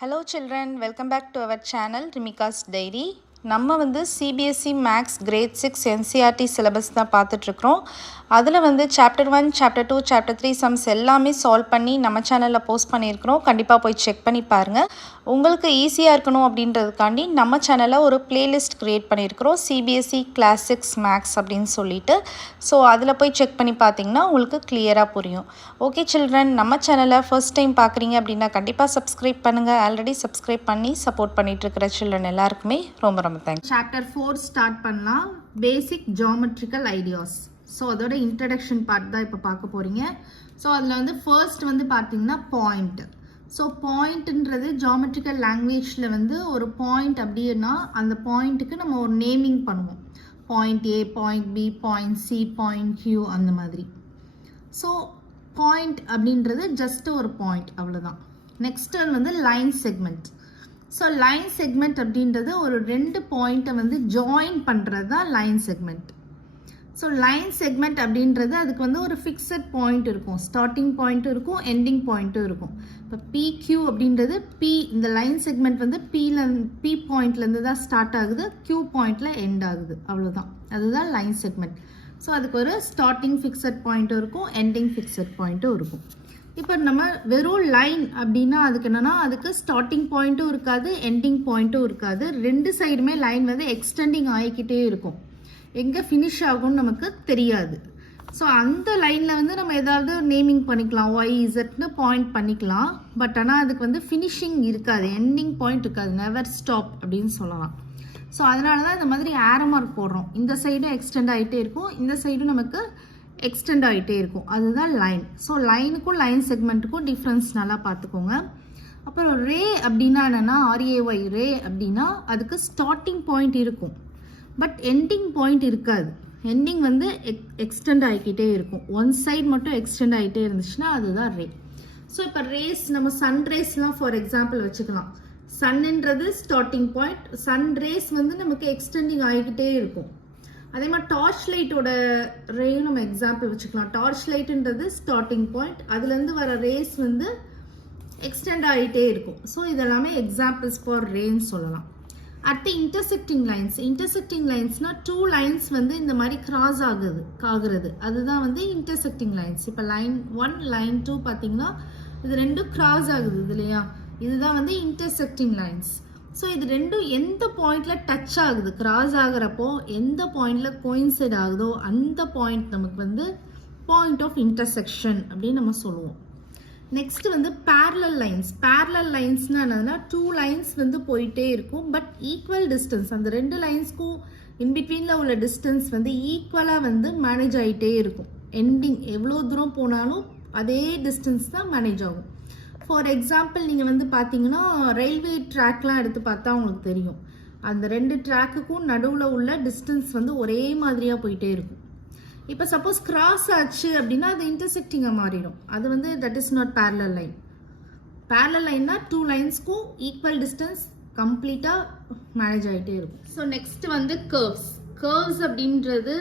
Hello children, welcome back to our channel Rimika's Diary. நம்ம வந்து CBSE maths grade 6 NCERT syllabus தான் பார்த்துட்ருக்குறோம். அதில் வந்து சாப்டர் 1, சாப்டர் 2, சாப்டர் 3 சம்ஸ் எல்லாமே சால்வ் பண்ணி நம்ம சேனலில் போஸ்ட் பண்ணியிருக்கிறோம். கண்டிப்பாக போய் செக் பண்ணி பாருங்கள். உங்களுக்கு ஈஸியாக இருக்கணும் அப்படின்றதுக்காண்டி நம்ம சேனலில் ஒரு பிளேலிஸ்ட் க்ரியேட் பண்ணியிருக்கிறோம், CBSE கிளாஸ் 6 மேக்ஸ் அப்படின்னு சொல்லிட்டு. ஸோ அதில் போய் செக் பண்ணி பார்த்தீங்கன்னா உங்களுக்கு கிளியராக புரியும். ஓகே சில்ட்ரன், நம்ம சேனலை ஃபர்ஸ்ட் டைம் பார்க்குறீங்க அப்படின்னா கண்டிப்பாக சப்ஸ்கிரைப் பண்ணுங்கள். ஆல்ரெடி சப்ஸ்கிரைப் பண்ணி சப்போர்ட் பண்ணிகிட்ருக்கிற சில்ட்ரன் எல்லாருக்குமே ரொம்ப ரொம்ப தேங்க்ஸ். சாப்டர் 4 ஸ்டார்ட் பண்ணலாம். பேசிக் ஜியோமெட்ரிக்கல் ஐடியாஸ். ஸோ அதோட இன்ட்ரடக்ஷன் பார்ட் தான் இப்போ பார்க்க போகிறீங்க. ஸோ அதில் வந்து ஃபர்ஸ்ட் வந்து பார்த்தீங்கன்னா பாயிண்ட். ஸோ பாயிண்ட்ன்றது ஜியோமெட்ரிக்கல் லாங்குவேஜில் வந்து ஒரு பாயிண்ட் அப்படின்னா அந்த பாயிண்ட்டுக்கு நம்ம ஒரு நேமிங் பண்ணுவோம். Point A, point B, point C, point Q, அந்த மாதிரி. ஸோ பாயிண்ட் அப்படின்றது ஜஸ்ட் ஒரு பாயிண்ட், அவ்வளோதான். நெக்ஸ்ட் வந்து line segment. So line segment அப்படின்றது ஒரு ரெண்டு பாயிண்ட்டை வந்து ஜாயின் பண்ணுறது தான் line segment. So line segment அப்படின்றது அதுக்கு வந்து ஒரு ஃபிக்ஸட் பாயிண்ட் இருக்கும், ஸ்டார்டிங் பாயிண்ட்டும் இருக்கும், எண்டிங் பாயிண்ட்டும் இருக்கும். இப்போ PQ அப்படின்றது P, இந்த லைன் செக்மெண்ட் வந்து P பாயிண்ட்லேருந்து தான் ஸ்டார்ட் ஆகுது, Q பாயிண்டில் எண்ட் ஆகுது, அவ்வளோதான். அதுதான் லைன் செக்மெண்ட். ஸோ அதுக்கு ஒரு ஸ்டார்டிங் ஃபிக்ஸட் பாயிண்ட்டும் இருக்கும், எண்டிங் ஃபிக்ஸட் பாயிண்ட்டும் இருக்கும். இப்போ நம்ம வெறும் லைன் அப்படின்னா அதுக்கு என்னென்னா அதுக்கு ஸ்டார்டிங் பாயிண்ட்டும் இருக்காது, எண்டிங் பாயிண்ட்டும் இருக்காது. ரெண்டு சைடுமே லைன் வந்து எக்ஸ்டெண்டிங் ஆகிக்கிட்டே இருக்கும், எங்கே ஃபினிஷ் ஆகும்னு நமக்கு தெரியாது. ஸோ அந்த லைனில் வந்து நம்ம ஏதாவது நேமிங் பண்ணிக்கலாம், YZன்னு பாயிண்ட் பண்ணிக்கலாம். பட் ஆனால் அதுக்கு வந்து ஃபினிஷிங் இருக்காது, எண்டிங் பாயிண்ட் இருக்காது, நெவர் ஸ்டாப் அப்படின்னு சொல்லலாம். ஸோ அதனால தான் இந்த மாதிரி ஆரோ மார்க் போடுறோம். இந்த சைடும் எக்ஸ்டெண்ட் ஆகிட்டே இருக்கும், இந்த சைடும் நமக்கு எக்ஸ்டெண்ட் ஆகிட்டே இருக்கும், அதுதான் லைன். ஸோ லைனுக்கும் லைன் செக்மெண்ட்டுக்கும் டிஃப்ரென்ஸ் நல்லா பார்த்துக்கோங்க. அப்புறம் ரே அப்படின்னா என்னென்னா RAY, ரே அப்படின்னா அதுக்கு ஸ்டார்டிங் பாயிண்ட் இருக்கும், பட் எண்டிங் பாயிண்ட் இருக்காது. எண்டிங் வந்து எக்ஸ்டெண்ட் ஆகிக்கிட்டே இருக்கும், ஒன் சைட் மட்டும் எக்ஸ்டெண்ட் ஆகிட்டே இருந்துச்சுன்னா அதுதான் ரே. ஸோ இப்போ ரேஸ் நம்ம சன் ரேஸ்லாம் ஃபார் எக்ஸாம்பிள் வச்சுக்கலாம். சன்ன்றது ஸ்டார்டிங் பாயிண்ட், சன் ரேஸ் வந்து நமக்கு எக்ஸ்டெண்டிங் ஆகிக்கிட்டே இருக்கும். அதே மாதிரி டார்ச் லைட்டோட ரேயும் நம்ம எக்ஸாம்பிள் வச்சுக்கலாம். டார்ச் லைட்டுன்றது ஸ்டார்டிங் பாயிண்ட், அதுலேருந்து வர ரேஸ் வந்து எக்ஸ்டெண்ட் ஆகிட்டே இருக்கும். ஸோ இதெல்லாமே எக்ஸாம்பிள்ஸ் ஃபார் ரேன்னு சொல்லலாம். அடுத்து இன்டர்செக்டிங் லைன்ஸ். இன்டர்செக்டிங் லைன்ஸ்னால் டூ லைன்ஸ் வந்து இந்த மாதிரி கிராஸ் ஆகுறது, அதுதான் வந்து இன்டர்செக்டிங் லைன்ஸ். இப்போ லைன் 1, லைன் 2 பார்த்தீங்கன்னா இது ரெண்டும் கிராஸ் ஆகுது இல்லையா, இதுதான் வந்து இன்டர்செக்டிங் லைன்ஸ். ஸோ இது ரெண்டும் எந்த பாயிண்டில் டச் ஆகுது, கிராஸ் ஆகிறப்போ எந்த பாயிண்டில் கோயின்சைட் ஆகுதோ அந்த பாயிண்ட் நமக்கு வந்து பாயிண்ட் ஆஃப் இன்டர்செக்ஷன் அப்படின்னு நம்ம சொல்லுவோம். நெக்ஸ்ட் வந்து பேரலல் லைன்ஸ். பேரலல் லைன்ஸ்னா என்னதுன்னா டூ லைன்ஸ் வந்து போயிட்டே இருக்கும், பட் ஈக்குவல் டிஸ்டன்ஸ், அந்த ரெண்டு லைன்ஸ்க்கும் இன்பிட்வீனில் உள்ள டிஸ்டன்ஸ் வந்து ஈக்குவலாக வந்து மேனேஜ் ஆகிட்டே இருக்கும். எண்டிங் எவ்வளோ தூரம் போனாலும் அதே டிஸ்டன்ஸ் தான் மேனேஜ் ஆகும். ஃபார் எக்ஸாம்பிள் நீங்கள் வந்து பார்த்தீங்கன்னா ரயில்வே ட்ராக்லாம் எடுத்து பார்த்தா உங்களுக்கு தெரியும், அந்த ரெண்டு ட்ராக்குக்கும் நடுவில் உள்ள டிஸ்டன்ஸ் வந்து ஒரே மாதிரியாக போயிட்டே இருக்கும். இப்போ சப்போஸ் கிராஸ் ஆச்சு அப்படின்னா அது இன்டர்செக்டிங்காக மாறிடும், அது வந்து that is not parallel line. Parallel லைன்னா டூ லைன்ஸ்க்கும் ஈக்குவல் டிஸ்டன்ஸ் கம்ப்ளீட்டாக மேனேஜ் ஆகிட்டே இருக்கும். ஸோ நெக்ஸ்ட் வந்து கர்வ்ஸ். கர்வ்ஸ் அப்படின்றது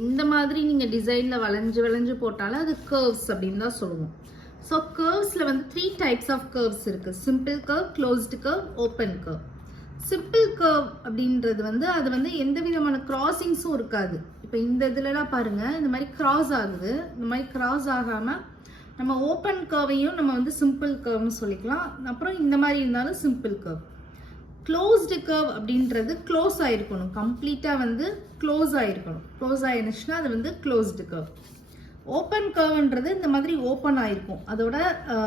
இந்த மாதிரி நீங்கள் டிசைனில் வளைஞ்சு போட்டாலும் அது கர்வ்ஸ் அப்படின்னு தான் சொல்லுவோம். ஸோ கர்வ்ஸில் வந்து 3 டைப்ஸ் ஆஃப் கர்வ்ஸ் இருக்குது. Simple curve, closed curve, open curve. Simple curve அப்படின்றது வந்து அது வந்து எந்த விதமான கிராசிங்ஸும் இருக்காது. இப்போ இந்த இதுலலாம் பாருங்கள் இந்த மாதிரி கிராஸ் ஆகுது, இந்த மாதிரி கிராஸ் ஆகாமல் நம்ம ஓப்பன் கர்வையும் நம்ம வந்து சிம்பிள் கர்வ்னு சொல்லிக்கலாம். அப்புறம் இந்த மாதிரி இருந்தாலும் சிம்பிள் கர்வ். க்ளோஸ்டு கர்வ் அப்படின்றது க்ளோஸ் ஆகிருக்கணும், கம்ப்ளீட்டாக வந்து க்ளோஸ் ஆகிருக்கணும். க்ளோஸ் ஆகிருந்துச்சுன்னா அது வந்து க்ளோஸ்டு கர்வ். ஓப்பன் கர்வ்ன்றது இந்த மாதிரி ஓப்பன் ஆகிருக்கும், அதோட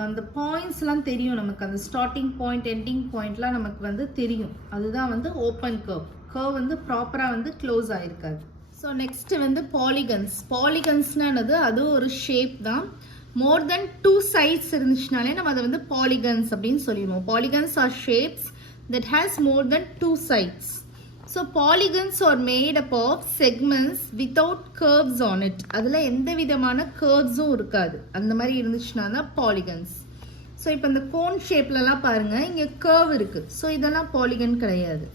அந்த பாயிண்ட்ஸ்லாம் தெரியும் நமக்கு, அந்த ஸ்டார்டிங் பாயிண்ட் எண்டிங் பாயிண்ட்லாம் நமக்கு வந்து தெரியும், அதுதான் வந்து ஓப்பன் கர்வ். கர்வ் வந்து ப்ராப்பராக வந்து க்ளோஸ் ஆகிருக்காது. ஸோ நெக்ஸ்ட் வந்து பாலிகன்ஸ். பாலிகன்ஸ்னானது அது ஒரு ஷேப் தான். மோர் தென் 2 சைட்ஸ் இருந்துச்சுனாலே நம்ம அதை வந்து பாலிகன்ஸ் அப்படின்னு சொல்லிடுவோம். Polygons are shapes that has more than 2 sides. So polygons are made up of segments without curves on it. அதில் எந்த விதமான curvesம் இருக்காது, அந்த மாதிரி இருந்துச்சுன்னா தான் polygons. ஸோ இப்போ இந்த கோன் ஷேப்லலாம் பாருங்கள் இங்கே curve இருக்குது, ஸோ இதெல்லாம் பாலிகன் கிடையாது.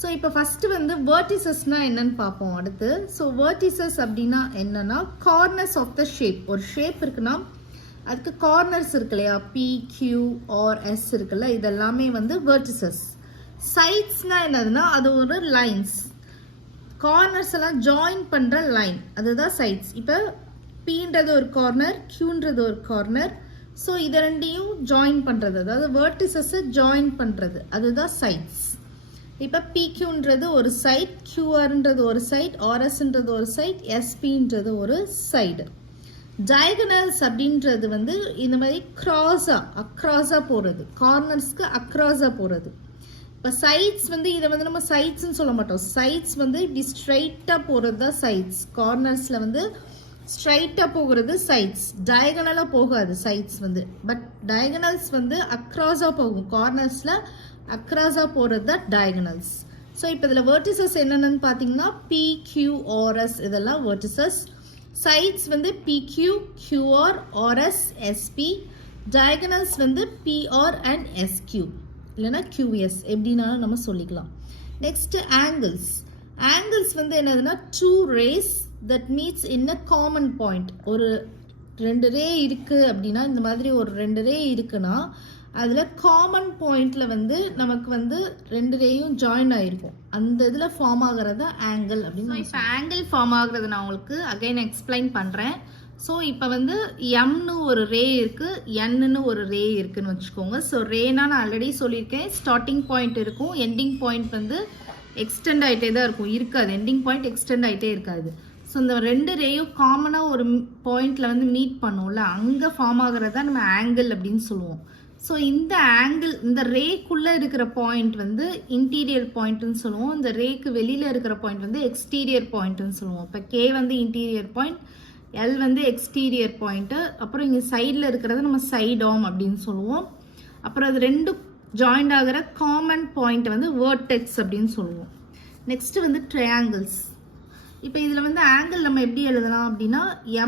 ஸோ இப்போ ஃபஸ்ட்டு வந்து வேர்டிசஸ்னால் என்னன்னு பார்ப்போம் அடுத்து. ஸோ வேர்டிசஸ் அப்படின்னா என்னன்னா கார்னர்ஸ் ஆஃப் த ஷேப். ஒரு ஷேப் இருக்குன்னா அதுக்கு கார்னர்ஸ் இருக்கு இல்லையா, P, Q or S இருக்குல்ல, இதெல்லாமே வந்து வெர்டிசஸ். சைட்ஸ்னால் என்னதுன்னா அது ஒரு லைன்ஸ். கார்னர்ஸ் எல்லாம் ஜாயின் பண்ணுற லைன், அதுதான் சைட்ஸ். இப்போ Pன்றது ஒரு கார்னர், Qன்றது ஒரு கார்னர். ஸோ இதை ரெண்டையும் ஜாயின் பண்ணுறது, அதாவது வேர்டிசஸை ஜாயின் பண்ணுறது, அதுதான் சைட்ஸ். இப்போ PQன்றது ஒரு சைட், QRன்றது ஒரு சைட், RSன்றது ஒரு சைட், SPன்றது ஒரு சைடு. டயகனல்ஸ் அப்படின்றது வந்து இந்த மாதிரி அக்ராஸாக போகிறது, கார்னர்ஸ்க்கு அக்ராஸாக போகிறது. இப்போ சைட்ஸ் வந்து இதை வந்து நம்ம சைட்ஸ்ன்னு சொல்ல மாட்டோம். சைட்ஸ் வந்து இப்படி ஸ்ட்ரைட்டாக போகிறது தான் சைட்ஸ். கார்னர்ஸில் வந்து ஸ்ட்ரைட்டாக போகிறது சைட்ஸ், டயகனலாக போகாது சைட்ஸ் வந்து. பட் டயகனல்ஸ் வந்து அக்ராஸாக போகும், கார்னர்ஸில் அக்ராஸாக போகிறது தான் டயகனல்ஸ். ஸோ இப்போ இதில் வெர்டிசஸ் என்னென்னு பார்த்தீங்கன்னா PQRS இதெல்லாம் வெர்டிசஸ். சைட்ஸ் வந்து PQ, QR, RS, SP. Diagonals வந்து PR and SQ இல்லைன்னா QS எப்படின்னாலும் நம்ம சொல்லிக்கலாம். Next angles. ஆங்கிள்ஸ் வந்து என்னதுன்னா 2 rays that meets in a common point. ஒரு 2 ரே இருக்குது அப்படின்னா, இந்த மாதிரி ஒரு 2 ரே இருக்குன்னா அதில் காமன் பாயிண்டில் வந்து நமக்கு வந்து 2 ரேயும் ஜாயின் ஆகிருக்கும், அந்த இதில் ஃபார்ம் ஆகிறது ஆங்கிள் அப்படின்னு. இப்போ ஆங்கிள் ஃபார்ம் ஆகுறது நான் உங்களுக்கு அகைன் எக்ஸ்பிளைன் பண்ணுறேன். ஸோ இப்போ வந்து எம்னு ஒரு ரே இருக்குது, என்னன்னு ஒரு ரே இருக்குதுன்னு வச்சுக்கோங்க. ஸோ ரேனா நான் ஆல்ரெடி சொல்லியிருக்கேன், ஸ்டார்டிங் பாயிண்ட் இருக்கும், எண்டிங் பாயிண்ட் வந்து எக்ஸ்டெண்ட் ஆகிட்டே தான் இருக்கும், இருக்காது எண்டிங் பாயிண்ட் எக்ஸ்டெண்ட் ஆகிட்டே இருக்காது. ஸோ இந்த 2 ரேயும் காமனாக ஒரு பாயிண்டில் வந்து மீட் பண்ணுவோம்ல, அங்கே ஃபார்ம் ஆகிறதா நம்ம ஆங்கிள் அப்படின்னு சொல்லுவோம். ஸோ இந்த ஆங்கிள், இந்த ரேக்குள்ளே இருக்கிற பாயிண்ட் வந்து இன்டீரியர் பாயிண்ட்டுன்னு சொல்லுவோம், இந்த ரேக்கு வெளியில் இருக்கிற பாயிண்ட் வந்து எக்ஸ்டீரியர் பாயிண்ட்டுன்னு சொல்லுவோம். இப்போ K வந்து இன்டீரியர் பாயிண்ட், L வந்து எக்ஸ்டீரியர் பாயிண்ட்டு, அப்புறம் இங்கே சைடில் இருக்கிறத நம்ம சைடாம் அப்படின்னு சொல்லுவோம். அப்புறம் அது 2 ஜாயிண்ட் ஆகிற காமன் பாயிண்ட் வந்து வேர்டெக்ஸ் அப்படின்னு சொல்லுவோம். நெக்ஸ்ட் வந்து ட்ரையாங்கிள்ஸ். இப்போ இதில் வந்து ஆங்கிள் நம்ம எப்படி எழுதலாம் அப்படின்னா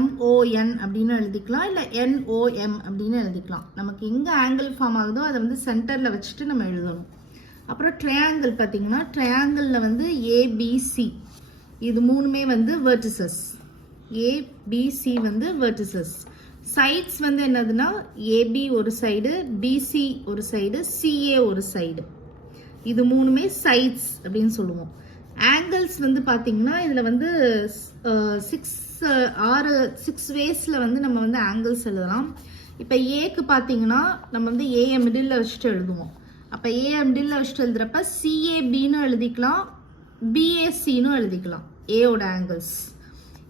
MON அப்படின்னு எழுதிக்கலாம், இல்லை NOM அப்படின்னு எழுதிக்கலாம். நமக்கு எங்கே ஆங்கிள் ஃபார்ம் ஆகுதோ அதை வந்து சென்டரில் வச்சுட்டு நம்ம எழுதணும். அப்புறம் ட்ரையாங்கிள் பார்த்தீங்கன்னா, ட்ரையாங்கிளில் வந்து ABC இது 3மே வந்து வெர்டிசஸ். ABC வந்து வெர்டிசஸ். சைட்ஸ் வந்து என்னதுன்னா AB ஒரு சைடு, BC ஒரு சைடு, CA ஒரு சைடு. இது 3மே சைட்ஸ் அப்படின்னு சொல்லுவோம். ஆங்கிள்ஸ் வந்து பார்த்தீங்கன்னா இதில் வந்து 6 வேஸில் வந்து நம்ம வந்து ஆங்கிள்ஸ் எழுதலாம். இப்போ ஏக்கு பார்த்தீங்கன்னா நம்ம வந்து ஏஐ மிடில் வச்சுட்டு எழுதுவோம். அப்போ ஏஐ மிடில் வச்சுட்டு எழுதுறப்ப CABன்னு எழுதிக்கலாம், BACன்னு எழுதிக்கலாம் ஏயோட ஆங்கிள்ஸ்.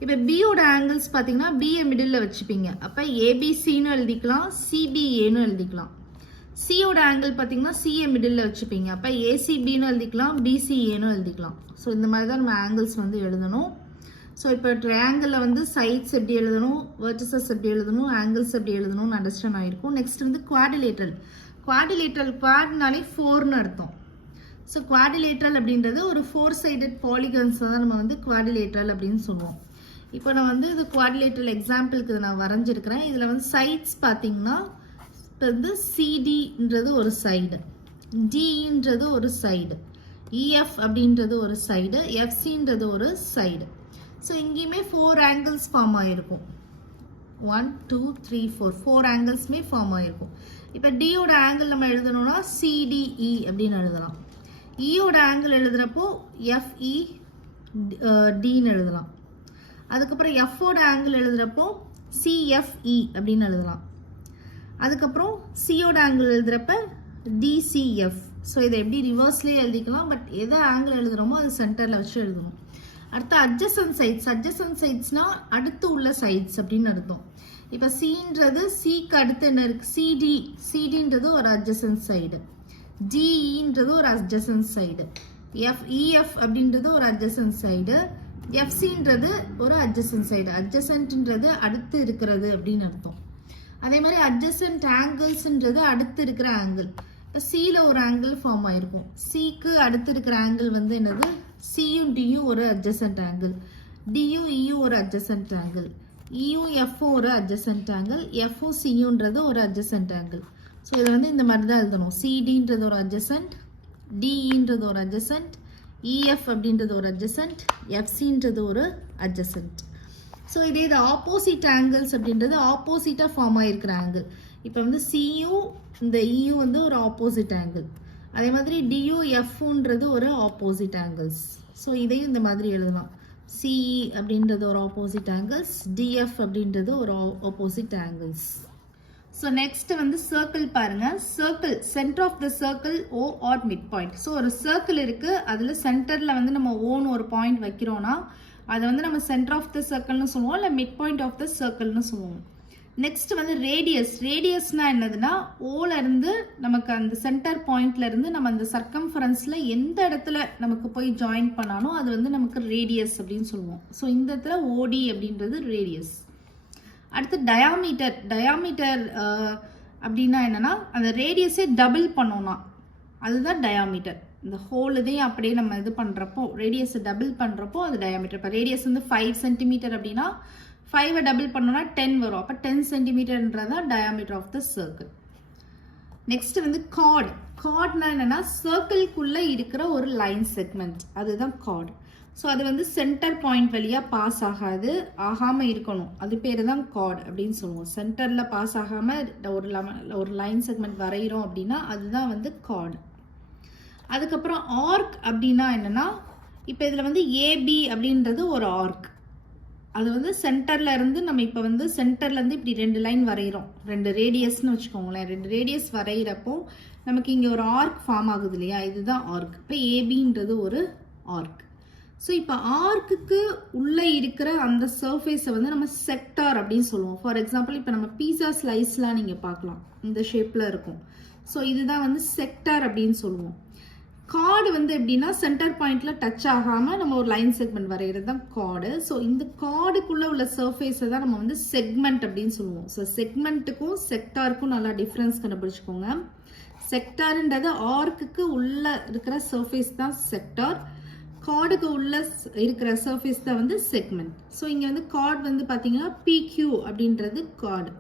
இப்போ பியோட ஆங்கிள்ஸ் பார்த்தீங்கன்னா பிஏ மிடில் வச்சுப்பீங்க, அப்போ ABCன்னு எழுதிக்கலாம், CBAன்னு எழுதிக்கலாம். சியோட ஆங்கிள் பார்த்தீங்கன்னா சிஏ மிடில் வச்சுப்பீங்க, அப்போ ACBன்னு எழுதிக்கலாம், BCAன்னு எழுதிக்கலாம். ஸோ இந்த மாதிரி தான் நம்ம ஆங்கிள்ஸ் வந்து எழுதணும். ஸோ இப்போ ட்ரையாங்கிளில் வந்து சைட்ஸ் எப்படி எழுதணும், வெர்டிசஸ் எப்படி எழுதணும், ஆங்கிள்ஸ் எப்படி எழுதணும்னு அண்டர்ஸ்டாண்ட் ஆகிருக்கும். நெக்ஸ்ட் வந்து குவாடிலேட்ரல். குவாட்னாலே 4ன்னு அர்த்தம். ஸோ குவாடிலேட்ரல் அப்படின்றது ஒரு 4 சைடட் பாலிகன்ஸ் தான் நம்ம வந்து குவாடிலேட்ரல் அப்படின்னு சொல்லுவோம். இப்போ நான் வந்து இது குவாடிலேட்ரல் எக்ஸாம்பிளுக்கு இதை நான் வரைஞ்சிருக்கிறேன். இதில் வந்து சைட்ஸ் பார்த்தீங்கன்னா இப்போ வந்து CDன்றது ஒரு சைடு, Dன்றது ஒரு சைடு, EF அப்படின்றது ஒரு சைடு, FCன்றது ஒரு சைடு. ஸோ இங்கேயுமே 4 ஆங்கிள்ஸ் ஃபார்ம் ஆகிருக்கும். 1 2 3 4 ஆங்கிள்ஸுமே ஃபார்ம் ஆகிருக்கும். இப்போ டியோட ஆங்கிள் நம்ம எழுதணும்னா CDE அப்படின்னு எழுதலாம். ஈயோட ஆங்கிள் எழுதுகிறப்போ FEDன்னு எழுதலாம். அதுக்கப்புறம் எஃபோட ஆங்கிள் எழுதுகிறப்போ CFE அப்படின்னு எழுதலாம். அதுக்கப்புறம் சியோட ஆங்கிள் எழுதுகிறப்ப DCF. ஸோ இதை எப்படி ரிவர்ஸ்லேயே எழுதிக்கலாம், பட் எதை ஆங்கிள் எழுதுகிறோமோ அது சென்டரில் வச்சு எழுதணும். அடுத்து அட்ஜசன்ட் சைட்ஸ். அட்ஜசன்ட் சைட்ஸ்னால் அடுத்து உள்ள சைட்ஸ் அப்படின்னு அர்த்தம். இப்போ சின்றது சிக்கு அடுத்து என்ன இருக்குது, சிடின்றது ஒரு அட்ஜசன்ட் சைடு, டிஇன்றது ஒரு அட்ஜசன்ட் சைடு, EF அப்படின்றது ஒரு அட்ஜசன்ட் சைடு, FCன்றது ஒரு அட்ஜசன்ட் சைடு. அட்ஜசன்ட்ன்றது அடுத்து இருக்கிறது அப்படின்னு அர்த்தம். அதே மாதிரி அட்ஜசன்ட் ஆங்கிள்ஸ்ன்றது அடுத்து இருக்கிற ஆங்கிள். இப்போ சியில் ஒரு ஆங்கிள் ஃபார்ம் ஆயிருக்கும், சிக்கு அடுத்து இருக்கிற ஆங்கிள் வந்து என்னது, சியும் டியும் ஒரு அட்ஜசன்ட் ஆங்கிள், டியும் இயும் ஒரு அட்ஜசன்ட் ஆங்கிள், இயும் எஃப்பும் ஒரு அட்ஜசன்ட் ஆங்கிள், எஃப்பும் சியுன்றது ஒரு அட்ஜசன்ட் ஆங்கிள். ஸோ இதை வந்து இந்த மாதிரி தான் எழுதணும். சிடின்றது ஒரு அட்ஜசன்ட், டிஇன்றது ஒரு அட்ஜசன்ட், EF அப்படின்றது ஒரு அட்ஜசன்ட், FCன்றது ஒரு அட்ஜசன்ட். ஸோ இதே இது ஆப்போசிட் ஆங்கிள்ஸ் அப்படின்றது ஆப்போசிட்டாக ஃபார்ம் ஆகிருக்கிற ஆங்கிள். இப்போ வந்து சியூ இந்த இயூ வந்து ஒரு ஆப்போசிட் ஆங்கிள். அதே மாதிரி டியூ எஃப்ன்றது ஒரு ஆப்போசிட் ஆங்கிள்ஸ். ஸோ இதையும் இந்த மாதிரி எழுதலாம். சிஇ அப்படின்றது ஒரு ஆப்போசிட் ஆங்கிள்ஸ், டிஎஃப் அப்படின்றது ஒரு ஆப்போசிட் ஆங்கிள்ஸ். ஸோ நெக்ஸ்ட் வந்து சர்க்கிள் பாருங்க. Circle center of the circle O or mid point. So ஒரு சர்க்கிள் இருக்கு, அதில் சென்டரில் வந்து நம்ம ஓன்னு ஒரு பாயிண்ட் வைக்கிறோம்னா அதை வந்து நம்ம சென்டர் ஆஃப் த சர்க்கிள்னு சொல்லுவோம், இல்லை மிட் பாயிண்ட் ஆஃப் த சர்க்கிள்னு சொல்லுவோம். நெக்ஸ்ட் வந்து ரேடியஸ். ரேடியஸ்னா என்னதுன்னா ஓல இருந்து நமக்கு அந்த சென்டர் பாயிண்ட்ல இருந்து நம்ம அந்த சர்க்கம்ஃபரன்ஸ்ல எந்த இடத்துல நமக்கு போய் ஜாயின் பண்ணாலும் அது வந்து நமக்கு ரேடியஸ் அப்படின்னு சொல்லுவோம். ஸோ இந்த இடத்துல ஓடி அப்படின்றது ரேடியஸ். அடுத்து டயாமீட்டர். டயாமீட்டர் அப்படின்னா என்னன்னா அந்த ரேடியஸே டபுள் பண்ணோம்னா அதுதான் டயாமீட்டர். இந்த ஹோல் இதையும் அப்படியே நம்ம இது பண்ணுறப்போ ரேடியஸை டபுள் பண்ணுறப்போ அது டயாமீட்டர். இப்போ ரேடியஸ் வந்து 5 சென்டிமீட்டர் அப்படின்னா 5 டபுள் பண்ணோம்னா 10 வரும். அப்போ 10 சென்டிமீட்டர்ன்றது தான் diameter of the circle. Next வந்து கார்டு. கார்ட்னா என்னன்னா சர்க்கிள்குள்ளே இருக்கிற ஒரு லைன் செக்மெண்ட், அதுதான் கார்டு. ஸோ அது வந்து சென்டர் பாயிண்ட் வழியாக பாஸ் ஆகாமல் இருக்கணும், அது பேர் தான் கார்டு அப்படின்னு சொல்லுவோம். சென்டரில் பாஸ் ஆகாமல் ஒரு லைன் செக்மெண்ட் வரைகிறோம் அப்படின்னா அதுதான் வந்து கார்டு. அதுக்கப்புறம் ஆர்க் அப்படின்னா என்னன்னா இப்போ இதில் வந்து ஏபி அப்படின்றது ஒரு ஆர்க். அது வந்து சென்டர்ல இருந்து நம்ம இப்போ வந்து சென்டர்லேருந்து இப்படி 2 லைன் வரைகிறோம், 2 ரேடியஸ்ன்னு வச்சுக்கோங்களேன். 2 ரேடியஸ் வரைகிறப்போ நமக்கு இங்கே ஒரு ஆர்க் ஃபார்ம் ஆகுது இல்லையா, இதுதான் ஆர்க். இப்போ ஏபின்றது ஒரு ஆர்க். ஸோ இப்போ ஆர்க்குக்கு உள்ளே இருக்கிற அந்த சர்ஃபேஸை வந்து நம்ம செக்டார் அப்படின்னு சொல்லுவோம். ஃபார் எக்ஸாம்பிள் இப்போ நம்ம பீஸா ஸ்லைஸ்லாம் நீங்கள் பார்க்கலாம், இந்த ஷேப்பில் இருக்கும். ஸோ இதுதான் வந்து செக்டார் அப்படின்னு சொல்லுவோம். கார்டு வந்து எப்படின்னா சென்டர் பாயிண்ட்ல டச் ஆகாமல் நம்ம ஒரு லைன் செக்மெண்ட் வரைகிறது தான் கார்டு. ஸோ இந்த கார்டுக்குள்ளே உள்ள சர்ஃபேஸை தான் நம்ம வந்து செக்மெண்ட் அப்படின்னு சொல்லுவோம். ஸோ செக்மெண்ட்டுக்கும் செக்டாருக்கும் நல்லா டிஃப்ரென்ஸ் கண்டுபிடிச்சிக்கோங்க. செக்டார்ன்றது ஆர்க்குக்கு உள்ள இருக்கிற சர்ஃபேஸ் தான் செக்டார், கார்டுக்கு உள்ள இருக்கிற சர்ஃபேஸ் தான் வந்து செக்மெண்ட். ஸோ இங்கே வந்து கார்டு வந்து பார்த்தீங்கன்னா பிக்யூ அப்படின்றது கார்டு.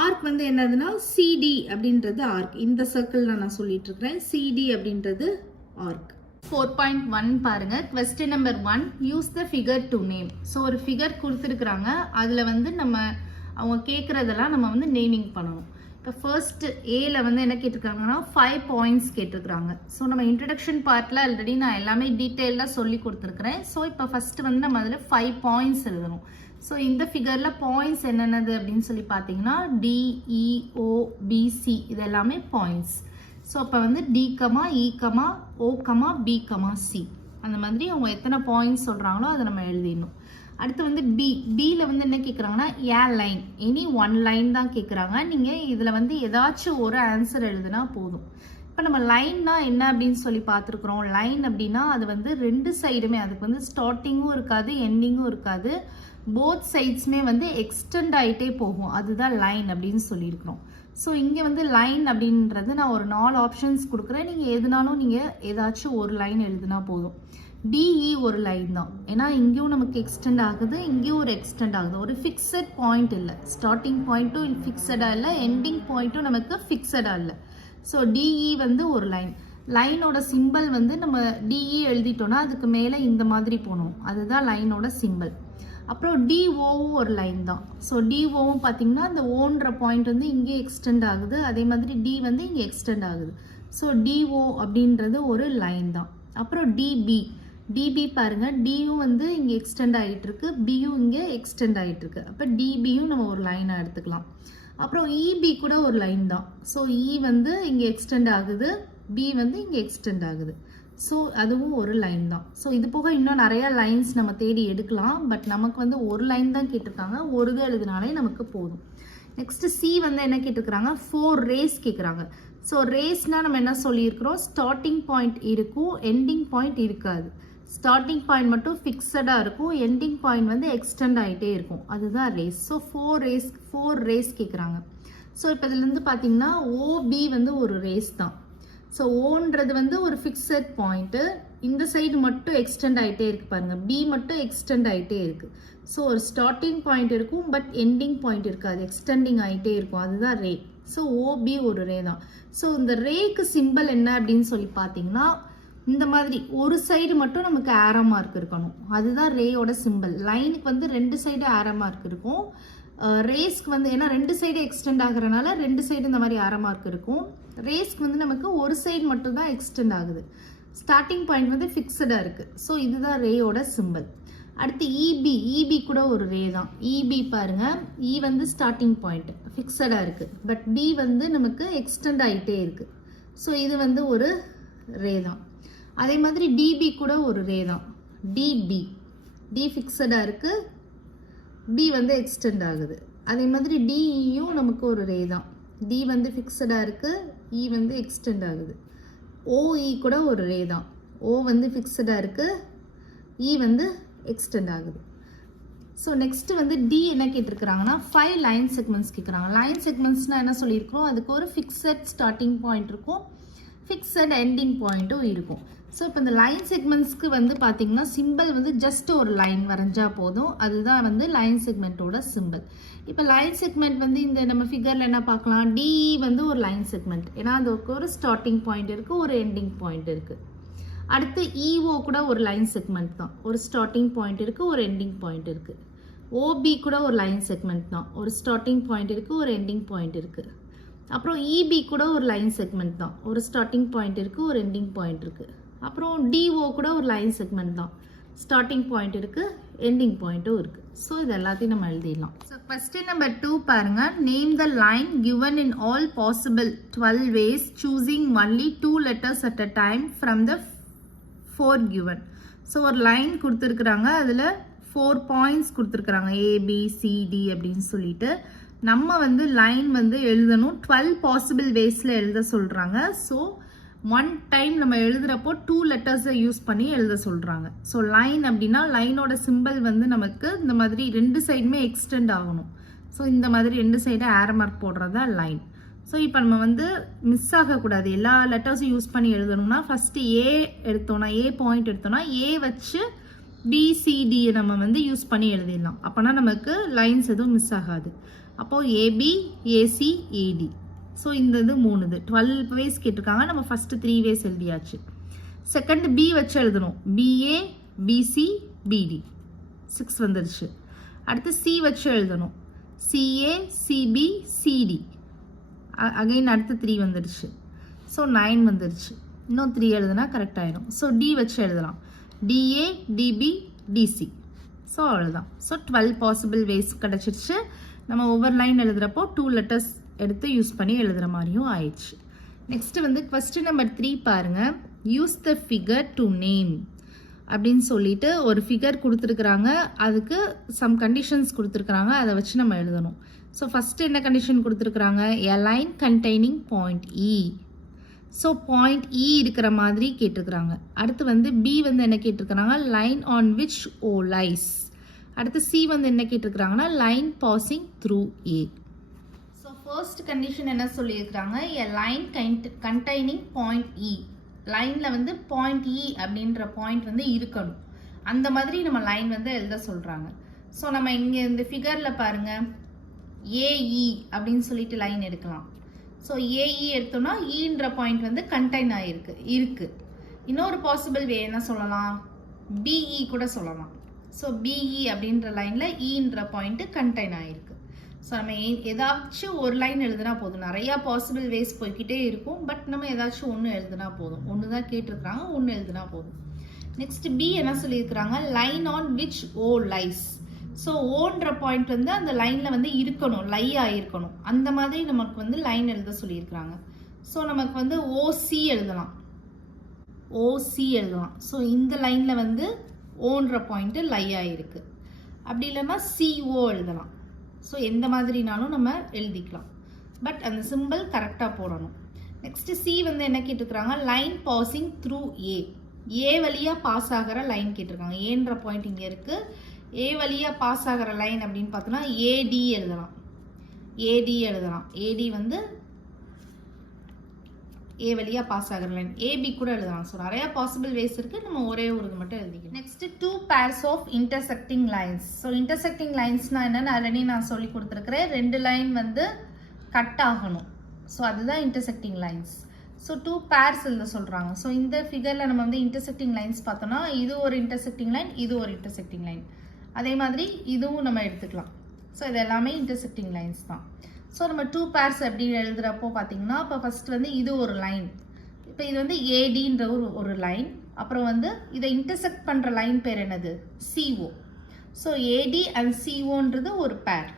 ஆர்க் வந்து என்னதுன்னா சிடி அப்படின்றது ஆர்க். இந்த சர்க்கிள் நான் சொல்லிட்டு இருக்கிறேன், சிடி அப்படின்றது ஆர்க். 4.1 பாருங்க. Question number 1, use the figure to name. So ஒரு ஃபிகர் கொடுத்துருக்குறாங்க, அதில் வந்து அவங்க கேட்குறதெல்லாம் நம்ம வந்து நேமிங் பண்ணணும். இப்போ ஃபர்ஸ்ட் ஏல வந்து என்ன கேட்டிருக்காங்கன்னா 5 பாயிண்ட்ஸ் கேட்டிருக்கிறாங்க. ஸோ நம்ம இன்ட்ரடக்ஷன் பார்ட்டில் ஆல்ரெடி நான் எல்லாமே டீட்டெயிலாக சொல்லி கொடுத்துருக்குறேன். ஸோ இப்போ ஃபர்ஸ்ட் வந்து நம்ம அதில் 5 பாயிண்ட்ஸ் எழுதணும். ஸோ இந்த ஃபிகரில் பாயிண்ட்ஸ் என்னென்னது அப்படின்னு சொல்லி பார்த்தீங்கன்னா DEOBC இது எல்லாமே பாயிண்ட்ஸ். ஸோ இப்போ வந்து D, E, O, B, C அந்த மாதிரி அவங்க எத்தனை பாயிண்ட்ஸ் சொல்கிறாங்களோ அதை நம்ம எழுதிடணும். அடுத்து வந்து பியில் வந்து என்ன கேட்குறாங்கன்னா லைன், எனி 1 லைன் தான் கேட்குறாங்க. நீங்கள் இதில் வந்து ஏதாச்சும் ஒரு ஆன்சர் எழுதுனா போதும். இப்போ நம்ம லைன்னா என்ன அப்படின்னு சொல்லி பார்த்துருக்குறோம். லைன் அப்படின்னா அது வந்து 2 சைடுமே, அதுக்கு வந்து ஸ்டார்டிங்கும் இருக்காது எண்டிங்கும் இருக்காது, போத் சைட்ஸுமே வந்து எக்ஸ்டெண்ட் ஆகிட்டே போகும், அதுதான் லைன் அப்படின்னு சொல்லியிருக்கிறோம். ஸோ இங்கே வந்து லைன் அப்படின்றது நான் ஒரு 4 ஆப்ஷன்ஸ் கொடுக்குறேன், நீங்கள் எதுனாலும் நீங்கள் ஏதாச்சும் ஒரு லைன் எழுதுனா போதும். டிஇ ஒரு லைன் தான், ஏன்னா இங்கேயும் நமக்கு எக்ஸ்டெண்ட் ஆகுது, இங்கேயும் ஒரு எக்ஸ்டெண்ட் ஆகுது, ஒரு ஃபிக்ஸட் பாயிண்ட் இல்லை, ஸ்டார்டிங் பாயிண்ட்டும் ஃபிக்ஸடாக இல்லை, எண்டிங் பாயிண்ட்டும் நமக்கு ஃபிக்ஸடாக இல்லை. ஸோ டிஇ வந்து ஒரு லைன். லைனோட சிம்பிள் வந்து நம்ம டிஇ எழுதிட்டோம்னா அதுக்கு மேலே இந்த மாதிரி போகணும், அதுதான் லைனோட சிம்பிள். அப்புறம் டிஓவும் ஒரு லைன் தான். ஸோ டிஓவும் பார்த்தீங்கன்னா இந்த ஓன்ற பாயிண்ட் வந்து இங்கே எக்ஸ்டெண்ட் ஆகுது, அதே மாதிரி டி வந்து இங்கே எக்ஸ்டெண்ட் ஆகுது. ஸோ டிஓ அப்படின்றது ஒரு லைன் தான். அப்புறம் டிபி பாருங்க, டியும் வந்து இங்கே எக்ஸ்டெண்ட் ஆகிட்டு இருக்கு, பியும் இங்கே எக்ஸ்டெண்ட் ஆகிட்டு இருக்கு. அப்போ டிபியும் நம்ம ஒரு லைனாக எடுத்துக்கலாம். அப்புறம் இபி கூட ஒரு லைன் தான். ஸோ இ வந்து இங்கே எக்ஸ்டெண்ட் ஆகுது, பி வந்து இங்கே எக்ஸ்டெண்ட் ஆகுது. ஸோ அதுவும் ஒரு லைன் தான். ஸோ இது போக இன்னும் நிறையா லைன்ஸ் நம்ம தேடி எடுக்கலாம், பட் நமக்கு வந்து ஒரு லைன் தான் கேட்டிருக்காங்க, ஒரு இது எழுதினாலே நமக்கு போதும். நெக்ஸ்ட் சி வந்து என்ன கேட்டிருக்கிறாங்க, 4 ரேஸ் கேட்குறாங்க. ஸோ ரேஸ்னால் நம்ம என்ன சொல்லியிருக்கிறோம், ஸ்டார்டிங் பாயிண்ட் இருக்கும், எண்டிங் பாயிண்ட் இருக்காது. ஸ்டார்டிங் பாயிண்ட் மட்டும் ஃபிக்ஸடாக இருக்கும், எண்டிங் பாயிண்ட் வந்து எக்ஸ்டெண்ட் ஆகிட்டே இருக்கும், அதுதான் ரேஸ். ஸோ 4 ரேஸ் கேட்குறாங்க. ஸோ இப்போ இதுலேருந்து பார்த்தீங்கன்னா ஓபி வந்து ஒரு ரேஸ் தான். ஸோ ஓன்றது வந்து ஒரு ஃபிக்ஸட் பாயிண்ட்டு, இந்த சைடு மட்டும் எக்ஸ்டெண்ட் ஆகிட்டே இருக்கு பாருங்க, பி மட்டும் எக்ஸ்டெண்ட் ஆகிட்டே இருக்கு. ஸோ ஒரு ஸ்டார்டிங் பாயிண்ட் இருக்கும், பட் எண்டிங் பாயிண்ட் இருக்காது, எக்ஸ்டெண்டிங் ஆகிட்டே இருக்கும், அதுதான் ரே. ஸோ ஓபி ஒரு ரே தான். ஸோ இந்த ரேக்கு சிம்பிள் என்ன அப்படின்னு சொல்லி பார்த்தீங்கன்னா இந்த மாதிரி ஒரு சைடு மட்டும் நமக்கு ஆரோ மார்க் இருக்கணும். அதுதான் ரேயோட சிம்பிள். லைனுக்கு வந்து 2 சைடு ஆரோ மார்க் இருக்கும். ரேஸ்க்கு வந்து ஏன்னா 2 சைடு எக்ஸ்டெண்ட் ஆகுறனால 2 சைடு இந்த மாதிரி ஆரோ மார்க் இருக்கும். ரேஸ்க்கு வந்து நமக்கு ஒரு சைடு மட்டும் தான் எக்ஸ்டெண்ட் ஆகுது. ஸ்டார்டிங் பாயிண்ட் வந்து ஃபிக்ஸடாக இருக்குது. ஸோ இதுதான் ரேயோட சிம்பிள். அடுத்து இபி கூட ஒரு ரே தான். இபி பாருங்கள், இ வந்து ஸ்டார்டிங் பாயிண்ட் ஃபிக்ஸடாக இருக்குது, பட் பி வந்து நமக்கு எக்ஸ்டெண்ட் ஆகிட்டே இருக்குது. ஸோ இது வந்து ஒரு ரே தான். அதே மாதிரி டிபி கூட ஒரு ரே தான். டி ஃபிக்ஸடாக இருக்குது, பி வந்து எக்ஸ்டெண்ட் ஆகுது. அதே மாதிரி டிஇயும் நமக்கு ஒரு ரே தான். டி வந்து ஃபிக்ஸடாக இருக்குது, இ வந்து எக்ஸ்டெண்ட் ஆகுது. ஓஇ கூட ஒரு ரே தான். ஓ வந்து ஃபிக்ஸடாக இருக்குது, இ வந்து எக்ஸ்டெண்ட் ஆகுது. ஸோ நெக்ஸ்ட் வந்து டி என்ன கேட்டிருக்கிறாங்கன்னா 5 லைன் செக்மெண்ட்ஸ் கேட்குறாங்க. லைன் செக்மெண்ட்ஸ்னால் என்ன சொல்லியிருக்கிறோம், அதுக்கு ஒரு ஃபிக்ஸட் ஸ்டார்டிங் பாயிண்ட் இருக்கும், ஃபிக்ஸட் எண்டிங் பாயிண்ட்டும் இருக்கும். ஸோ இப்போ இந்த லைன் செக்மெண்ட்ஸ்க்கு வந்து பார்த்திங்கன்னா சிம்பிள் வந்து ஜஸ்ட் ஒரு லைன் வரைஞ்சா போதும். அதுதான் வந்து லைன் செக்மெண்ட்டோட சிம்பிள். இப்போ லைன் செக்மெண்ட் வந்து இந்த நம்ம ஃபிகரில் என்ன பார்க்கலாம், டிஇ வந்து ஒரு லைன் செக்மெண்ட், ஏன்னா அதுக்கு ஒரு ஸ்டார்டிங் பாயிண்ட் இருக்குது, ஒரு எண்டிங் பாயிண்ட் இருக்குது. அடுத்து இஓ கூட ஒரு லைன் செக்மெண்ட் தான், ஒரு ஸ்டார்டிங் பாயிண்ட் இருக்குது, ஒரு எண்டிங் பாயிண்ட் இருக்குது. ஓபி கூட ஒரு லைன் செக்மெண்ட் தான், ஒரு ஸ்டார்டிங் பாயிண்ட் இருக்குது, ஒரு எண்டிங் பாயிண்ட் இருக்குது. அப்புறம் இபி கூட ஒரு லைன் செக்மெண்ட் தான், ஒரு ஸ்டார்டிங் பாயிண்ட் இருக்குது, ஒரு எண்டிங் பாயிண்ட் இருக்குது. அப்புறம் டிஓ கூட ஒரு லைன் செக்மெண்ட் தான், ஸ்டார்டிங் பாயிண்ட் இருக்குது, எண்டிங் பாயிண்ட்டும் இருக்குது. ஸோ இது எல்லாத்தையும் நம்ம எழுதிடலாம். ஸோ கொஸ்டின் நம்பர் 2 பாருங்க. Name the line given in all possible 12 ways choosing only 2 letters at a time from the 4 given. So ஒரு லைன் கொடுத்துருக்குறாங்க, அதில் 4 பாயிண்ட்ஸ் கொடுத்துருக்குறாங்க, ஏபிசிடி அப்படின்னு சொல்லிட்டு. நம்ம வந்து லைன் வந்து எழுதணும், 12 பாசிபிள் வேஸில் எழுத சொல்கிறாங்க. ஸோ 1 டைம் நம்ம எழுதுகிறப்போ 2 லெட்டர்ஸை யூஸ் பண்ணி எழுத சொல்கிறாங்க. ஸோ லைன் அப்படின்னா லைனோட சிம்பிள் வந்து நமக்கு இந்த மாதிரி 2 சைடுமே எக்ஸ்டெண்ட் ஆகணும். ஸோ இந்த மாதிரி 2 சைடு ஏரோ மார்க் போடுறது தான் லைன். ஸோ இப்போ நம்ம வந்து மிஸ் ஆகக்கூடாது, எல்லா லெட்டர்ஸும் யூஸ் பண்ணி எழுதணும்னா ஃபஸ்ட்டு ஏ எடுத்தோன்னா, ஏ பாயிண்ட் எடுத்தோன்னா ஏ வச்சு பிசிடியை நம்ம வந்து யூஸ் பண்ணி எழுதிடலாம். அப்போனா நமக்கு லைன்ஸ் எதுவும் மிஸ் ஆகாது. அப்போது ஏபி, ஏசி, ஏடி. ஸோ இந்த இது 3 இது 12 வேஸ் கேட்டிருக்காங்க. நம்ம ஃபஸ்ட்டு 3 வேஸ் எழுதியாச்சு. செகண்ட் பி வச்சு எழுதணும், பிஏ, பிசி, பிடி, 6 வந்துருச்சு. அடுத்து சி வச்சு எழுதணும், சிஏ, சிபி, சிடி. அகைன் அடுத்து 3 வந்துடுச்சு. ஸோ 9 வந்துடுச்சு. இன்னும் 3 எழுதுனா கரெக்ட் ஆகிடும். ஸோ டி வச்சு எழுதலாம், டிஏ, டிபி, டிசி. ஸோ அவ்வளோதான். ஸோ 12 பாசிபிள் வேஸ் கிடச்சிருச்சு. நம்ம ஒவ்வொரு லைன் எழுதுகிறப்போ 2 லெட்டர்ஸ் எடுத்து யூஸ் பண்ணி எழுதுகிற மாதிரியும் ஆயிடுச்சு. நெக்ஸ்ட்டு வந்து கொஸ்டின் நம்பர் 3 பாருங்கள். Use the figure to name அப்படின்னு சொல்லிட்டு ஒரு ஃபிகர் கொடுத்துருக்குறாங்க, அதுக்கு சம் கண்டிஷன்ஸ் கொடுத்துருக்குறாங்க, அதை வச்சு நம்ம எழுதணும். ஸோ ஃபஸ்ட்டு என்ன கண்டிஷன் கொடுத்துருக்குறாங்க, a line containing point E. So point E இருக்கிற மாதிரி கேட்டிருக்கிறாங்க. அடுத்து வந்து பி வந்து என்ன கேட்டிருக்கிறாங்க, line on which O lies. அடுத்து சி வந்து என்ன கேட்டிருக்கிறாங்கன்னா line passing through A. So first condition என்ன சொல்லியிருக்கிறாங்க, a line containing point E. லைனில் வந்து பாயிண்ட் இ அப்படின்ற பாயிண்ட் வந்து இருக்கணும், அந்த மாதிரி நம்ம லைன் வந்து எழுத சொல்கிறாங்க. ஸோ நம்ம இங்கே இந்த ஃபிகரில் பாருங்கள், ஏஇ அப்படின்னு சொல்லிட்டு லைன் எடுக்கலாம். ஸோ ஏஇ எடுத்தோம்னா ஈன்ற பாயிண்ட் வந்து கண்டெய்ன் ஆகிருக்கு. இன்னொரு பாசிபிள் வே என்ன சொல்லலாம், பிஇ கூட சொல்லலாம். ஸோ பிஇ அப்படின்ற லைனில் ஈன்ற பாயிண்ட்டு கண்டெய்ன் ஆகிருக்கு. ஸோ நம்ம ஏதாச்சும் ஒரு லைன் எழுதுனா போதும், நிறையா பாசிபிள் வேஸ் போய்கிட்டே இருக்கும், பட் நம்ம ஏதாச்சும் ஒன்று எழுதுனா போதும். ஒன்று தான் கேட்டிருக்கிறாங்க, ஒன்று எழுதுனா போதும். நெக்ஸ்ட் பி என்ன சொல்லியிருக்கிறாங்க, line on which O lies. So ஓன்ற பாயிண்ட் வந்து அந்த லைனில் வந்து இருக்கணும், லை ஆகிருக்கணும், அந்த மாதிரி நமக்கு வந்து லைன் எழுத சொல்லியிருக்கிறாங்க. ஸோ நமக்கு வந்து ஓசி எழுதலாம், ஸோ இந்த லைனில் வந்து ஓன்ற பாயிண்ட்டு லை ஆகிருக்கு. அப்படி இல்லைன்னா சிஓ எழுதலாம். ஸோ எந்த மாதிரினாலும் நம்ம எழுதிக்கலாம், பட் அந்த சிம்பிள் கரெக்டாக போடணும். நெக்ஸ்ட்டு சி வந்து என்ன கேட்டிருக்கிறாங்க, லைன் பாசிங் த்ரூ ஏ. ஏ வழியாக பாஸ் ஆகிற லைன் கேட்டிருக்காங்க. ஏன்ற பாயிண்ட் இங்கே இருக்குது, ஏ வழியாக பாஸ் ஆகிற லைன் அப்படின்னு பார்த்தோன்னா ஏடி எழுதலாம். ஏடி வந்து ஏ வழியாக பாஸ் ஆகிற லைன். ஏபி கூட எழுதலாம். ஸோ நிறையா பாசிபிள் வேஸ் இருக்குது, நம்ம ஒரே ஒரு இது மட்டும் எழுதிக்கலாம். Next 2 pairs of intersecting lines. So intersecting லைன்ஸ்னால் என்னென்னு ஆல்ரெடி நான் சொல்லி கொடுத்துருக்குறேன். 2 லைன் வந்து கட் ஆகணும், ஸோ அதுதான் இன்டர்செக்டிங் லைன்ஸ். ஸோ 2 பேர்ஸ் எழுத சொல்கிறாங்க. ஸோ இந்த ஃபிகரில் நம்ம வந்து இன்டர்செக்டிங் லைன்ஸ் பார்த்தோம்னா இது ஒரு இன்டர்செக்டிங் லைன், இது ஒரு இன்டர்செக்டிங் லைன். அதே மாதிரி இதுவும் நம்ம எடுத்துக்கலாம். ஸோ இது எல்லாமே இன்டர்செக்டிங் லைன்ஸ் தான். ஸோ நம்ம 2 பேர்ஸ் எப்படி எழுதுகிறப்போ பார்த்தீங்கன்னா, இப்போ ஃபஸ்ட் வந்து இது ஒரு லைன், இப்போ இது வந்து ஏடின்ற ஒரு லைன், அப்புறம் வந்து இதை இன்டர்செக்ட் பண்ணுற லைன் பேர் என்னது, CO. ஸோ ஏடி அண்ட் சிஓன்றது ஒரு பேர்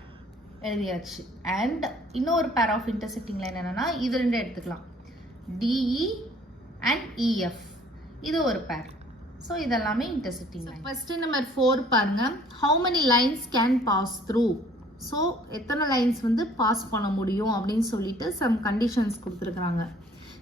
எழுதியாச்சு. அண்ட் இன்னொரு பேர் ஆஃப் இன்டர்செக்டிங் லைன் என்னென்னா இது ரெண்டு எடுத்துக்கலாம், டிஇ அண்ட் இஎஃப், இது ஒரு பேர். ஸோ இதெல்லாமே இன்டர்செக்டிங் லைன். ஃபர்ஸ்ட் நம்பர் 4 பாருங்க, how many lines can pass through. So எத்தனை லைன்ஸ் வந்து பாஸ் பண்ண முடியும் அப்படின்னு சொல்லிட்டு சம் கண்டிஷன்ஸ் கொடுத்துருக்குறாங்க.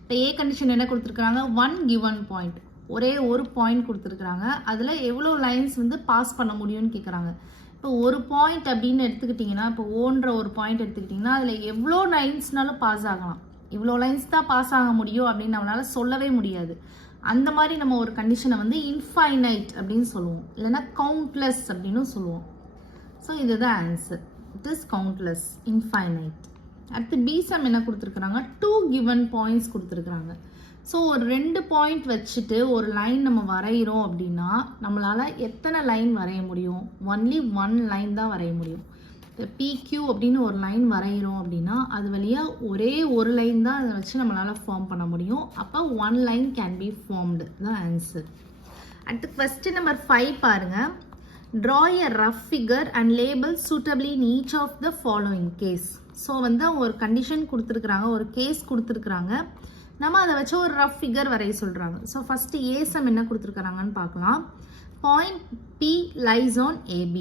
இப்போ ஏ கண்டிஷன் என்ன கொடுத்துருக்குறாங்க, 1 given point, ஒரே ஒரு பாயிண்ட் கொடுத்துருக்குறாங்க, அதில் எவ்வளோ லைன்ஸ் வந்து பாஸ் பண்ண முடியும்னு கேட்குறாங்க. இப்போ ஒரு பாயிண்ட் அப்படின்னு எடுத்துக்கிட்டிங்கன்னா, இப்போ ஓன்ற ஒரு பாயிண்ட் எடுத்துக்கிட்டிங்கன்னா அதில் எவ்வளோ லைன்ஸ்னாலும் பாஸ் ஆகலாம். இவ்வளோ லைன்ஸ் தான் பாஸ் ஆக முடியும் அப்படின்னு நம்மளால சொல்லவே முடியாது. அந்த மாதிரி நம்ம ஒரு கண்டிஷனை வந்து இன்ஃபைனைட் அப்படின்னு சொல்லுவோம், இல்லைன்னா கவுண்ட்லெஸ் அப்படின்னு சொல்லுவோம். ஸோ இதுதான் answer, it is countless, infinite. அடுத்து பி சம் என்ன கொடுத்துருக்குறாங்க, 2 given points கொடுத்துருக்குறாங்க. ஸோ ஒரு 2 பாயிண்ட் வச்சுட்டு ஒரு லைன் நம்ம வரைகிறோம் அப்படின்னா நம்மளால் எத்தனை லைன் வரைய முடியும், ஒன்லி 1 லைன் தான் வரைய முடியும். இப்போ PQ அப்படின்னு ஒரு லைன் வரைகிறோம் அப்படின்னா அது வழியாக ஒரே ஒரு லைன் தான் அதை வச்சு நம்மளால் ஃபார்ம் பண்ண முடியும். அப்போ 1 லைன் கேன் பி ஃபார்ம்டு, தான் ஆன்சர். அடுத்து கொஸ்டின் நம்பர் 5 பாருங்கள், draw a rough figure and label suitably in each of the following case. So வந்து அவங்க ஒரு கண்டிஷன் கொடுத்துருக்குறாங்க, ஒரு கேஸ் கொடுத்துருக்குறாங்க, நம்ம அதை வச்சு ஒரு ரஃப் ஃபிகர் வரைய சொல்கிறாங்க. ஸோ ஃபஸ்ட்டு ஏசம் என்ன கொடுத்துருக்குறாங்கன்னு பார்க்கலாம். Point P lies on AB.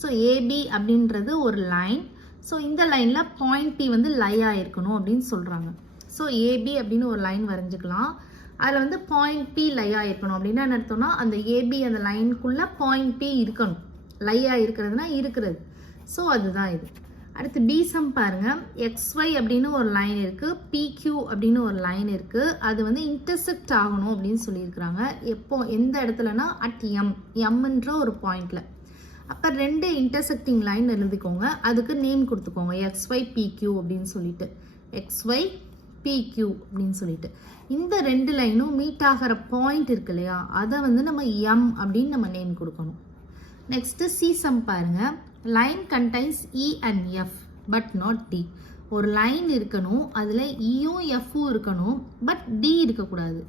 So AB அப்படின்றது ஒரு லைன். ஸோ இந்த லைனில் பாயிண்ட் P வந்து லை ஆகிருக்கணும் அப்படின்னு சொல்கிறாங்க. ஸோ AB அப்படின்னு ஒரு லைன் வரைஞ்சிக்கலாம். அதில் வந்து பாயிண்ட் P லை ஆகிருக்கணும் அப்படின்னா என்ன அர்த்தம்னா, அந்த AB அந்த லைனுக்குள்ளே பாயிண்ட் P இருக்கணும். லையாக இருக்கிறதுனா இருக்கிறது. ஸோ அதுதான் இது. அடுத்து பி சம் பாருங்க, XY அப்படின்னு ஒரு லைன் இருக்குது, PQ அப்படின்னு ஒரு லைன் இருக்குது, அது வந்து இன்டர்செக்ட் ஆகணும் அப்படின்னு சொல்லியிருக்கிறாங்க. எப்போ, எந்த இடத்துலனா அட் எம்ன்ற ஒரு பாயிண்டில். அப்போ 2 இன்டர்செக்டிங் லைன் எழுதிக்கோங்க, அதுக்கு நேம் கொடுத்துக்கோங்க, XY PQ அப்படின்னு சொல்லிட்டு, XY PQ அப்படின்னு சொல்லிட்டு. இந்த 2 லைனும் மீட் ஆகிற பாயிண்ட் இருக்கு இல்லையா, அதை வந்து நம்ம M அப்படின்னு நம்ம நேம் கொடுக்கணும். நெக்ஸ்ட்டு சி சம் பாருங்க, line contains E and F but not D. ஒரு லைன் இருக்கணும், அதில் ஈயும் எஃப்பும் இருக்கணும், பட் டி இருக்கக்கூடாது,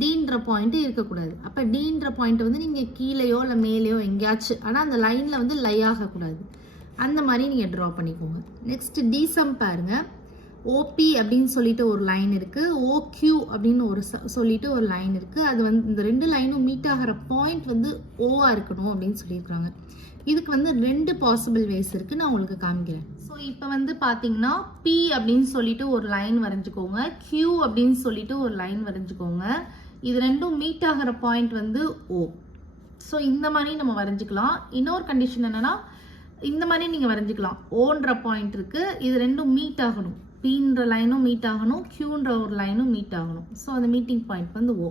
டீன்ற பாயிண்ட்டு இருக்கக்கூடாது. அப்போ டீன்ற பாயிண்ட் வந்து நீங்கள் கீழேயோ இல்லை மேலேயோ எங்கேயாச்சும், ஆனால் அந்த லைனில் வந்து லை ஆகக்கூடாது, அந்த மாதிரி நீங்கள் ட்ரா பண்ணிக்கோங்க. நெக்ஸ்ட்டு டி சம் பாருங்கள், OP அப்படின்னு சொல்லிட்டு ஒரு லைன் இருக்குது, OQ அப்படின்னு சொல்லிட்டு ஒரு லைன் இருக்குது, அது வந்து இந்த 2 லைனும் மீட் ஆகிற பாயிண்ட் வந்து ஓவா இருக்கணும் அப்படின்னு சொல்லியிருக்காங்க. இதுக்கு வந்து 2 பாசிபிள் வேஸ் இருக்குது, நான் உங்களுக்கு காமிக்கிறேன். ஸோ இப்போ வந்து பார்த்தீங்கன்னா P அப்படின்னு சொல்லிட்டு ஒரு லைன் வரைஞ்சிக்கோங்க, Q அப்படின்னு சொல்லிட்டு ஒரு லைன் வரைஞ்சிக்கோங்க, இது 2ம் மீட் ஆகிற பாயிண்ட் வந்து O. ஸோ இந்த மாதிரி நம்ம வரைஞ்சிக்கலாம். இன்னொரு கண்டிஷன் என்னென்னா, இந்த மாதிரி நீங்கள் வரைஞ்சிக்கலாம், ஓன்ற பாயிண்ட் இருக்குது, இது 2ம் மீட் ஆகணும், Pன்ற லைனும் மீட் ஆகணும், Qன்ற ஒரு லைனும் மீட் ஆகணும். ஸோ அந்த மீட்டிங் பாயிண்ட் வந்து O.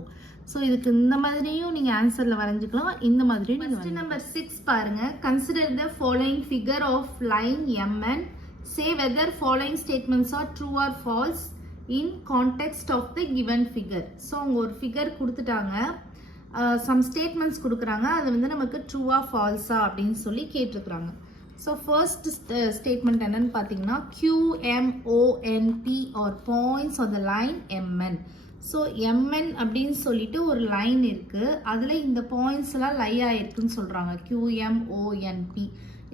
ஸோ இதுக்கு இந்த மாதிரியும் நீங்கள் ஆன்சரில் வரைஞ்சிக்கலாம், இந்த மாதிரியும் நீங்கள். நம்பர் 6 பாருங்க, consider the following figure of line MN, say whether following statements are true or false in context of the given figure. So அவங்க ஒரு ஃபிகர் கொடுத்துட்டாங்க, சம் ஸ்டேட்மெண்ட்ஸ் கொடுக்குறாங்க, அது வந்து நமக்கு ட்ரூவா ஃபால்ஸா அப்படின்னு சொல்லி கேட்டிருக்கிறாங்க. ஸோ ஃபர்ஸ்ட் ஸ்டேட்மெண்ட் என்னன்னு பார்த்தீங்கன்னா, QMONP are points on the line MN. So MN அப்படின்னு சொல்லிட்டு ஒரு லைன் இருக்குது, அதில் இந்த பாயிண்ட்ஸ் எல்லாம் லை ஆயிருக்குன்னு சொல்கிறாங்க, QMONP.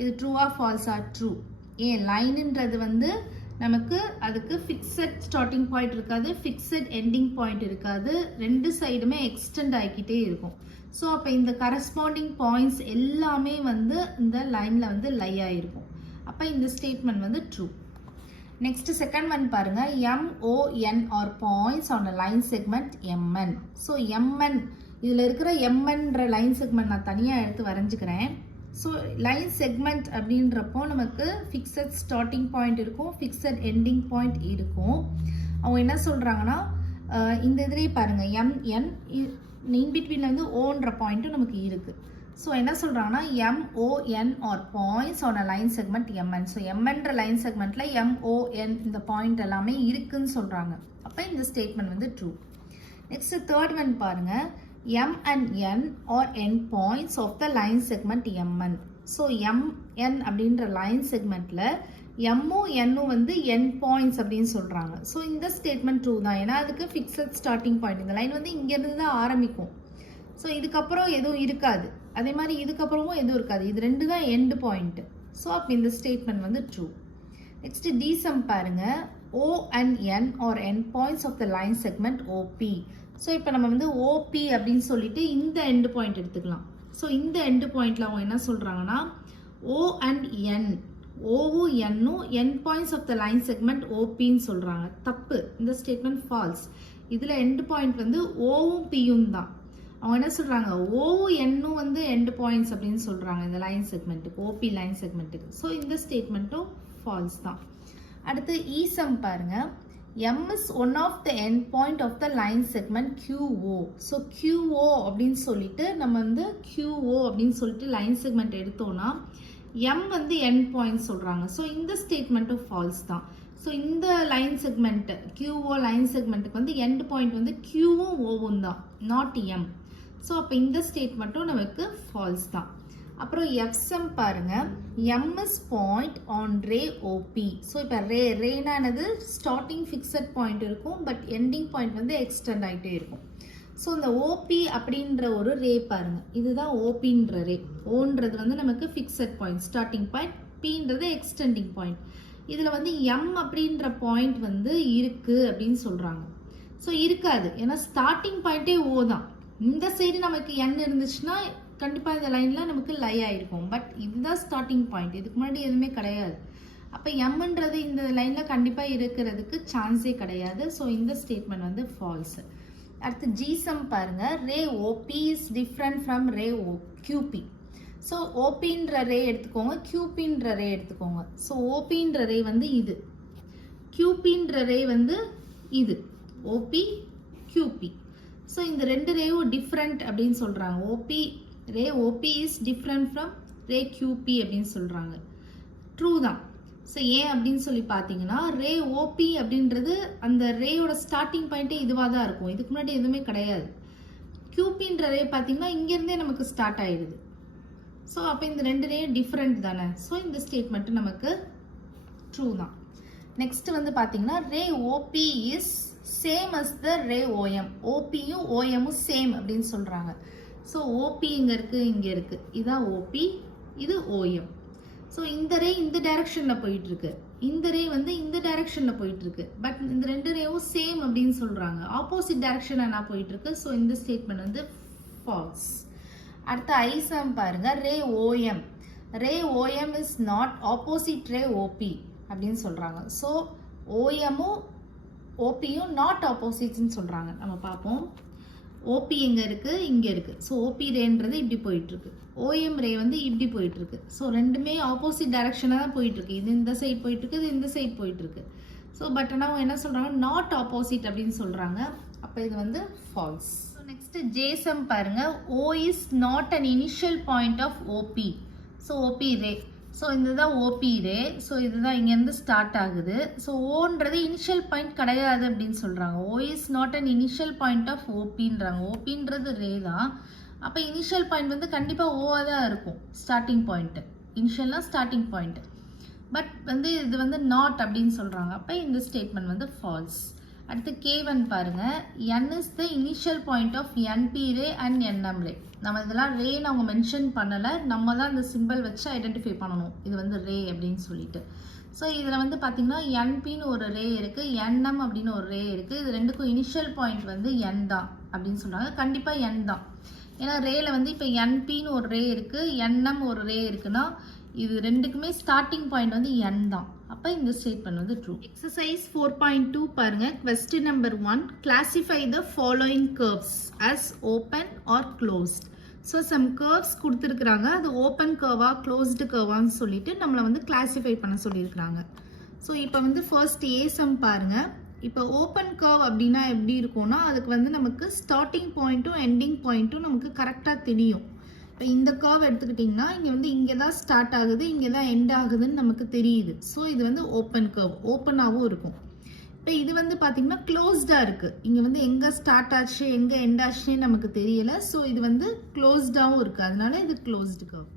இது ட்ரூவா ஃபால்ஸா? ட்ரூ. ஏன், லைனுன்றது வந்து நமக்கு அதுக்கு ஃபிக்ஸட் ஸ்டார்டிங் பாயிண்ட் இருக்காது, ஃபிக்ஸட் எண்டிங் பாயிண்ட் இருக்காது, 2 சைடுமே எக்ஸ்டெண்ட் ஆகிக்கிட்டே இருக்கும். ஸோ அப்போ இந்த கரஸ்பாண்டிங் பாயிண்ட்ஸ் எல்லாமே வந்து இந்த லைனில் வந்து லை ஆகிருக்கும். அப்போ இந்த ஸ்டேட்மெண்ட் வந்து ட்ரூ. நெக்ஸ்ட் செகண்ட் ஒன் பாருங்க, MON are points on a line segment MN. So MN, இதில் இருக்கிற MNன்ற லைன் செக்மெண்ட் நான் தனியாக எடுத்து வரைஞ்சிக்கிறேன். ஸோ லைன் செக்மெண்ட் அப்படின்றப்போ நமக்கு ஃபிக்ஸட் ஸ்டார்டிங் பாயிண்ட் இருக்கும், ஃபிக்ஸட் எண்டிங் பாயிண்ட் இருக்கும். அவங்க என்ன சொல்கிறாங்கன்னா, இந்த இதுலேயே பாருங்கள், MN இன்பிட்வீனில் வந்து ஓன்ற பாயிண்ட்டும் நமக்கு இருக்குது. ஸோ என்ன சொல்கிறாங்கன்னா, MON are points on a line segment MN. So MNன்ற லைன் செக்மெண்ட்டில் MON இந்த பாயிண்ட் எல்லாமே இருக்குன்னு சொல்கிறாங்க. அப்போ அப்போ இந்த ஸ்டேட்மெண்ட் வந்து ட்ரூ. நெக்ஸ்ட் தேர்ட் ஒன் பாருங்க, m and n are end points of the line segment mn. So mn அப்படின்ற லைன் செக்மெண்ட்டில் எம்மும் என்னும் வந்து end points அப்படின்னு சொல்கிறாங்க. ஸோ இந்த ஸ்டேட்மெண்ட் ட்ரூ தான், ஏன்னா அதுக்கு ஃபிக்ஸட் ஸ்டார்டிங் பாயிண்ட். இந்த லைன் வந்து இங்கேருந்து தான் ஆரம்பிக்கும். ஸோ இதுக்கப்புறம் எதுவும் இருக்காது, அதே மாதிரி இதுக்கப்புறமும் எதுவும் இருக்காது, இது ரெண்டு தான் எண்ட் பாயிண்ட்டு. ஸோ அப்போ இந்த ஸ்டேட்மெண்ட் வந்து ட்ரூ. நெக்ஸ்ட் டி சம் பாருங்க, O and N are end points of the line segment OP. So இப்போ நம்ம வந்து OP அப்படின்னு சொல்லிட்டு இந்த எண்ட் பாயிண்ட் எடுத்துக்கலாம். ஸோ இந்த எண்ட் பாயிண்டில் அவங்க என்ன சொல்கிறாங்கன்னா O and N, ஓவும் என்னும் end points of the line segment ஓபின்னு சொல்கிறாங்க. தப்பு, இந்த ஸ்டேட்மெண்ட் ஃபால்ஸ். இதில் எண்ட் பாயிண்ட் வந்து ஓவும் பியும் தான். அவங்க என்ன சொல்கிறாங்க, ஓவும் என்னும் வந்து எண்ட் பாயிண்ட்ஸ் அப்படின்னு சொல்கிறாங்க இந்த லைன் செக்மெண்ட்டுக்கு, ஓபி லைன் செக்மெண்ட்டுக்கு. ஸோ இந்த ஸ்டேட்மெண்ட்டும் ஃபால்ஸ் தான். அடுத்து ஈசம் பாருங்க, M is one of the end point of the line segment QO. So QO அப்படின்னு சொல்லிட்டு நம்ம வந்து QO அப்படின்னு சொல்லிட்டு லைன் செக்மெண்ட் எடுத்தோம்னா M வந்து end point சொல்கிறாங்க. ஸோ இந்த ஸ்டேட்மெண்ட்டும் ஃபால்ஸ் தான். ஸோ இந்த லைன் செக்மெண்ட் QO லைன் செக்மெண்ட்டுக்கு வந்து எண்ட் பாயிண்ட் வந்து Qவும் ஓவும் தான், நாட் M. ஸோ அப்போ இந்த ஸ்டேட்மெண்ட்டும் நமக்கு ஃபால்ஸ் தான். அப்புறம் எஃப்சம் பாருங்க, M is point on ray OP. So இப்போ ரேனானது ஸ்டார்டிங் ஃபிக்ஸட் பாயிண்ட் இருக்கும், பட் எண்டிங் பாயிண்ட் வந்து எக்ஸ்டெண்ட் ஆகிட்டே இருக்கும். ஸோ இந்த ஓபி அப்படின்ற ஒரு ரே பாருங்க, இதுதான் ஓபின்ற ரே. ஓன்றது வந்து நமக்கு ஃபிக்ஸட் பாயிண்ட் ஸ்டார்டிங் பாயிண்ட், பின்றது எக்ஸ்டெண்டிங் பாயிண்ட். இதில் வந்து எம் அப்படின்ற பாயிண்ட் வந்து இருக்குது அப்படின்னு சொல்கிறாங்க. ஸோ இருக்காது, ஏன்னா ஸ்டார்டிங் பாயிண்ட்டே ஓ தான். இந்த சைடு நமக்கு என் இருந்துச்சுன்னா கண்டிப்பாக இந்த லைனில் நமக்கு லை ஆகிருக்கும், பட் இதுதான் ஸ்டார்டிங் பாயிண்ட், இதுக்கு முன்னாடி எதுவுமே கிடையாது. அப்போ எம்ன்றது இந்த லைனில் கண்டிப்பாக இருக்கிறதுக்கு சான்ஸே கிடையாது. ஸோ இந்த ஸ்டேட்மெண்ட் வந்து ஃபால்ஸு. அடுத்து ஜிசம் பாருங்க, ray OP is different from ray QP. ஸோ ஓபின்ற ரே எடுத்துக்கோங்க, கியூபின்ற ரே எடுத்துக்கோங்க. ஸோ ஓபின்ற ரே வந்து இது, கியூபின்ற ரே வந்து இது, ஓபி கியூபி. ஸோ இந்த ரெண்டு ரேவும் டிஃப்ரெண்ட் அப்படின்னு சொல்கிறாங்க. Ray OP is different from ray QP அப்படின்னு சொல்கிறாங்க. ட்ரூ தான். ஸோ ஏன் அப்படின்னு சொல்லி பார்த்தீங்கன்னா, ரே ஓபி அப்படின்றது அந்த ரேயோட ஸ்டார்டிங் பாயிண்ட்டே இதுவாக தான் இருக்கும், இதுக்கு முன்னாடி எதுவுமே கிடையாது. கியூபின்ற ரே பார்த்தீங்கன்னா இங்கேருந்தே நமக்கு ஸ்டார்ட் ஆகிடுது. ஸோ அப்போ இந்த ரெண்டு ரே டிஃப்ரெண்ட் தானே. ஸோ இந்த ஸ்டேட்மெண்ட்டு நமக்கு ட்ரூ தான். நெக்ஸ்ட் வந்து பார்த்தீங்கன்னா, ray OP is same as the ray OM. ஓபியும் ஓஎம்மும் சேம் அப்படின்னு சொல்கிறாங்க. ஸோ ஓபி இங்கே இருக்குது, இங்கே இருக்குது, இதுதான் ஓபி, இது ஓஎம். ஸோ இந்த ரே இந்த டைரக்ஷனில் போயிட்டுருக்கு, இந்த ரே வந்து இந்த டைரக்ஷனில் போயிட்டுருக்கு, பட் இந்த ரெண்டு ரேவும் சேம் அப்படின்னு சொல்கிறாங்க, ஆப்போசிட் டைரக்ஷன் என்ன போயிட்டுருக்கு. ஸோ இந்த ஸ்டேட்மெண்ட் வந்து ஃபால்ஸ். அடுத்த ஐசம் பாருங்க, ray OM. Ray OM is not opposite ray OP அப்படின்னு சொல்கிறாங்க. ஸோ ஓஎம்மும் ஓபியும் நாட் ஆப்போசிட்ஸ்ன்னு சொல்கிறாங்க. நம்ம பார்ப்போம், ஓபி எங்கே இருக்குது, இங்கே இருக்குது. ஸோ ஓபி ரேன்றது இப்படி போயிட்டுருக்கு, ஓஎம் ரே வந்து இப்படி போயிட்டுருக்கு. ஸோ ரெண்டுமே ஆப்போசிட் டைரக்ஷனாக தான் போயிட்டுருக்கு, இது இந்த சைட் போயிட்டுருக்கு, இது இந்த சைட் போயிட்டுருக்கு. ஸோ பட் ஆனால் என்ன சொல்கிறாங்க, நாட் ஆப்போசிட் அப்படின்னு சொல்கிறாங்க. அப்போ இது வந்து ஃபால்ஸ். ஸோ நெக்ஸ்ட்டு ஜேசம் பாருங்கள், O is not an initial point of OP. So OP ray, so இதுதான் ஓபி ரே. ஸோ இதுதான் இங்கேருந்து ஸ்டார்ட் ஆகுது. ஸோ ஓன்றது இனிஷியல் பாயிண்ட் கிடையாது அப்படின்னு சொல்கிறாங்க. O is not an initial point of ஓபின்றாங்க. ஓபின்றது ரே தான். அப்போ இனிஷியல் பாயிண்ட் வந்து கண்டிப்பாக ஓவாக தான் இருக்கும், ஸ்டார்டிங் பாயிண்ட்டு, இனிஷியல்னால் ஸ்டார்டிங் பாயிண்ட்டு. பட் வந்து இது வந்து நாட் அப்படின்னு சொல்கிறாங்க. அப்போ இந்த ஸ்டேட்மெண்ட் வந்து ஃபால்ஸ். அடுத்து K1 பாருங்கள், n is the initial point of NP ray and NM ray. நம்ம இதெல்லாம் ரேன்னு அவங்க மென்ஷன் பண்ணலை, நம்ம தான் இந்த சிம்பிள் வச்சு ஐடென்டிஃபை பண்ணணும் இது வந்து ரே அப்படின்னு சொல்லிட்டு. ஸோ இதில் வந்து பார்த்திங்கன்னா என்பின்னு ஒரு ரே இருக்குது, என்எம் அப்படின்னு ஒரு ரே இருக்குது. இது ரெண்டுக்கும் இனிஷியல் பாயிண்ட் வந்து n தான் அப்படின்னு சொல்கிறாங்க. கண்டிப்பாக n தான், ஏன்னா ரேயில் வந்து இப்போ என்பின்னு ஒரு ரே இருக்குது, என்எம் ஒரு ரே இருக்குன்னா இது ரெண்டுக்குமே ஸ்டார்டிங் பாயிண்ட் வந்து n தான். அப்போ இந்த ஸ்டேட்மெண்ட் வந்து ட்ரூ. எக்ஸசைஸ் 4.2 பாருங்க, question number 1, classify the following curves as open or closed. So some curves கொடுத்துருக்குறாங்க, அது ஓப்பன் கர்வா க்ளோஸ்டு கர்வான்னு சொல்லிட்டு நம்மளை வந்து கிளாசிஃபை பண்ண சொல்லியிருக்கிறாங்க. ஸோ இப்போ வந்து ஃபர்ஸ்ட் ஏ சம் பாருங்க. இப்போ ஓப்பன் கர்வ் அப்படின்னா எப்படி இருக்கும்னா, அதுக்கு வந்து நமக்கு ஸ்டார்டிங் பாயிண்ட்டும் எண்டிங் பாயிண்ட்டும் நமக்கு கரெக்டாக தெரியும். இப்போ இந்த கர்வ் எடுத்துக்கிட்டிங்கன்னா இங்கே வந்து இங்கே தான் ஸ்டார்ட் ஆகுது, இங்கே தான் எண்ட் ஆகுதுன்னு நமக்கு தெரியுது. ஸோ இது வந்து ஓப்பன் கர்வ், ஓப்பனாகவும் இருக்கும். இப்போ இப்போ இது வந்து பார்த்தீங்கன்னா க்ளோஸ்டாக இருக்குது. இங்கே வந்து எங்கே ஸ்டார்ட் ஆச்சு எங்கே எண்ட் ஆச்சுன்னு நமக்கு தெரியல. ஸோ இது வந்து க்ளோஸ்டாகவும் இருக்குது, அதனால இது க்ளோஸ்டு கர்வ்.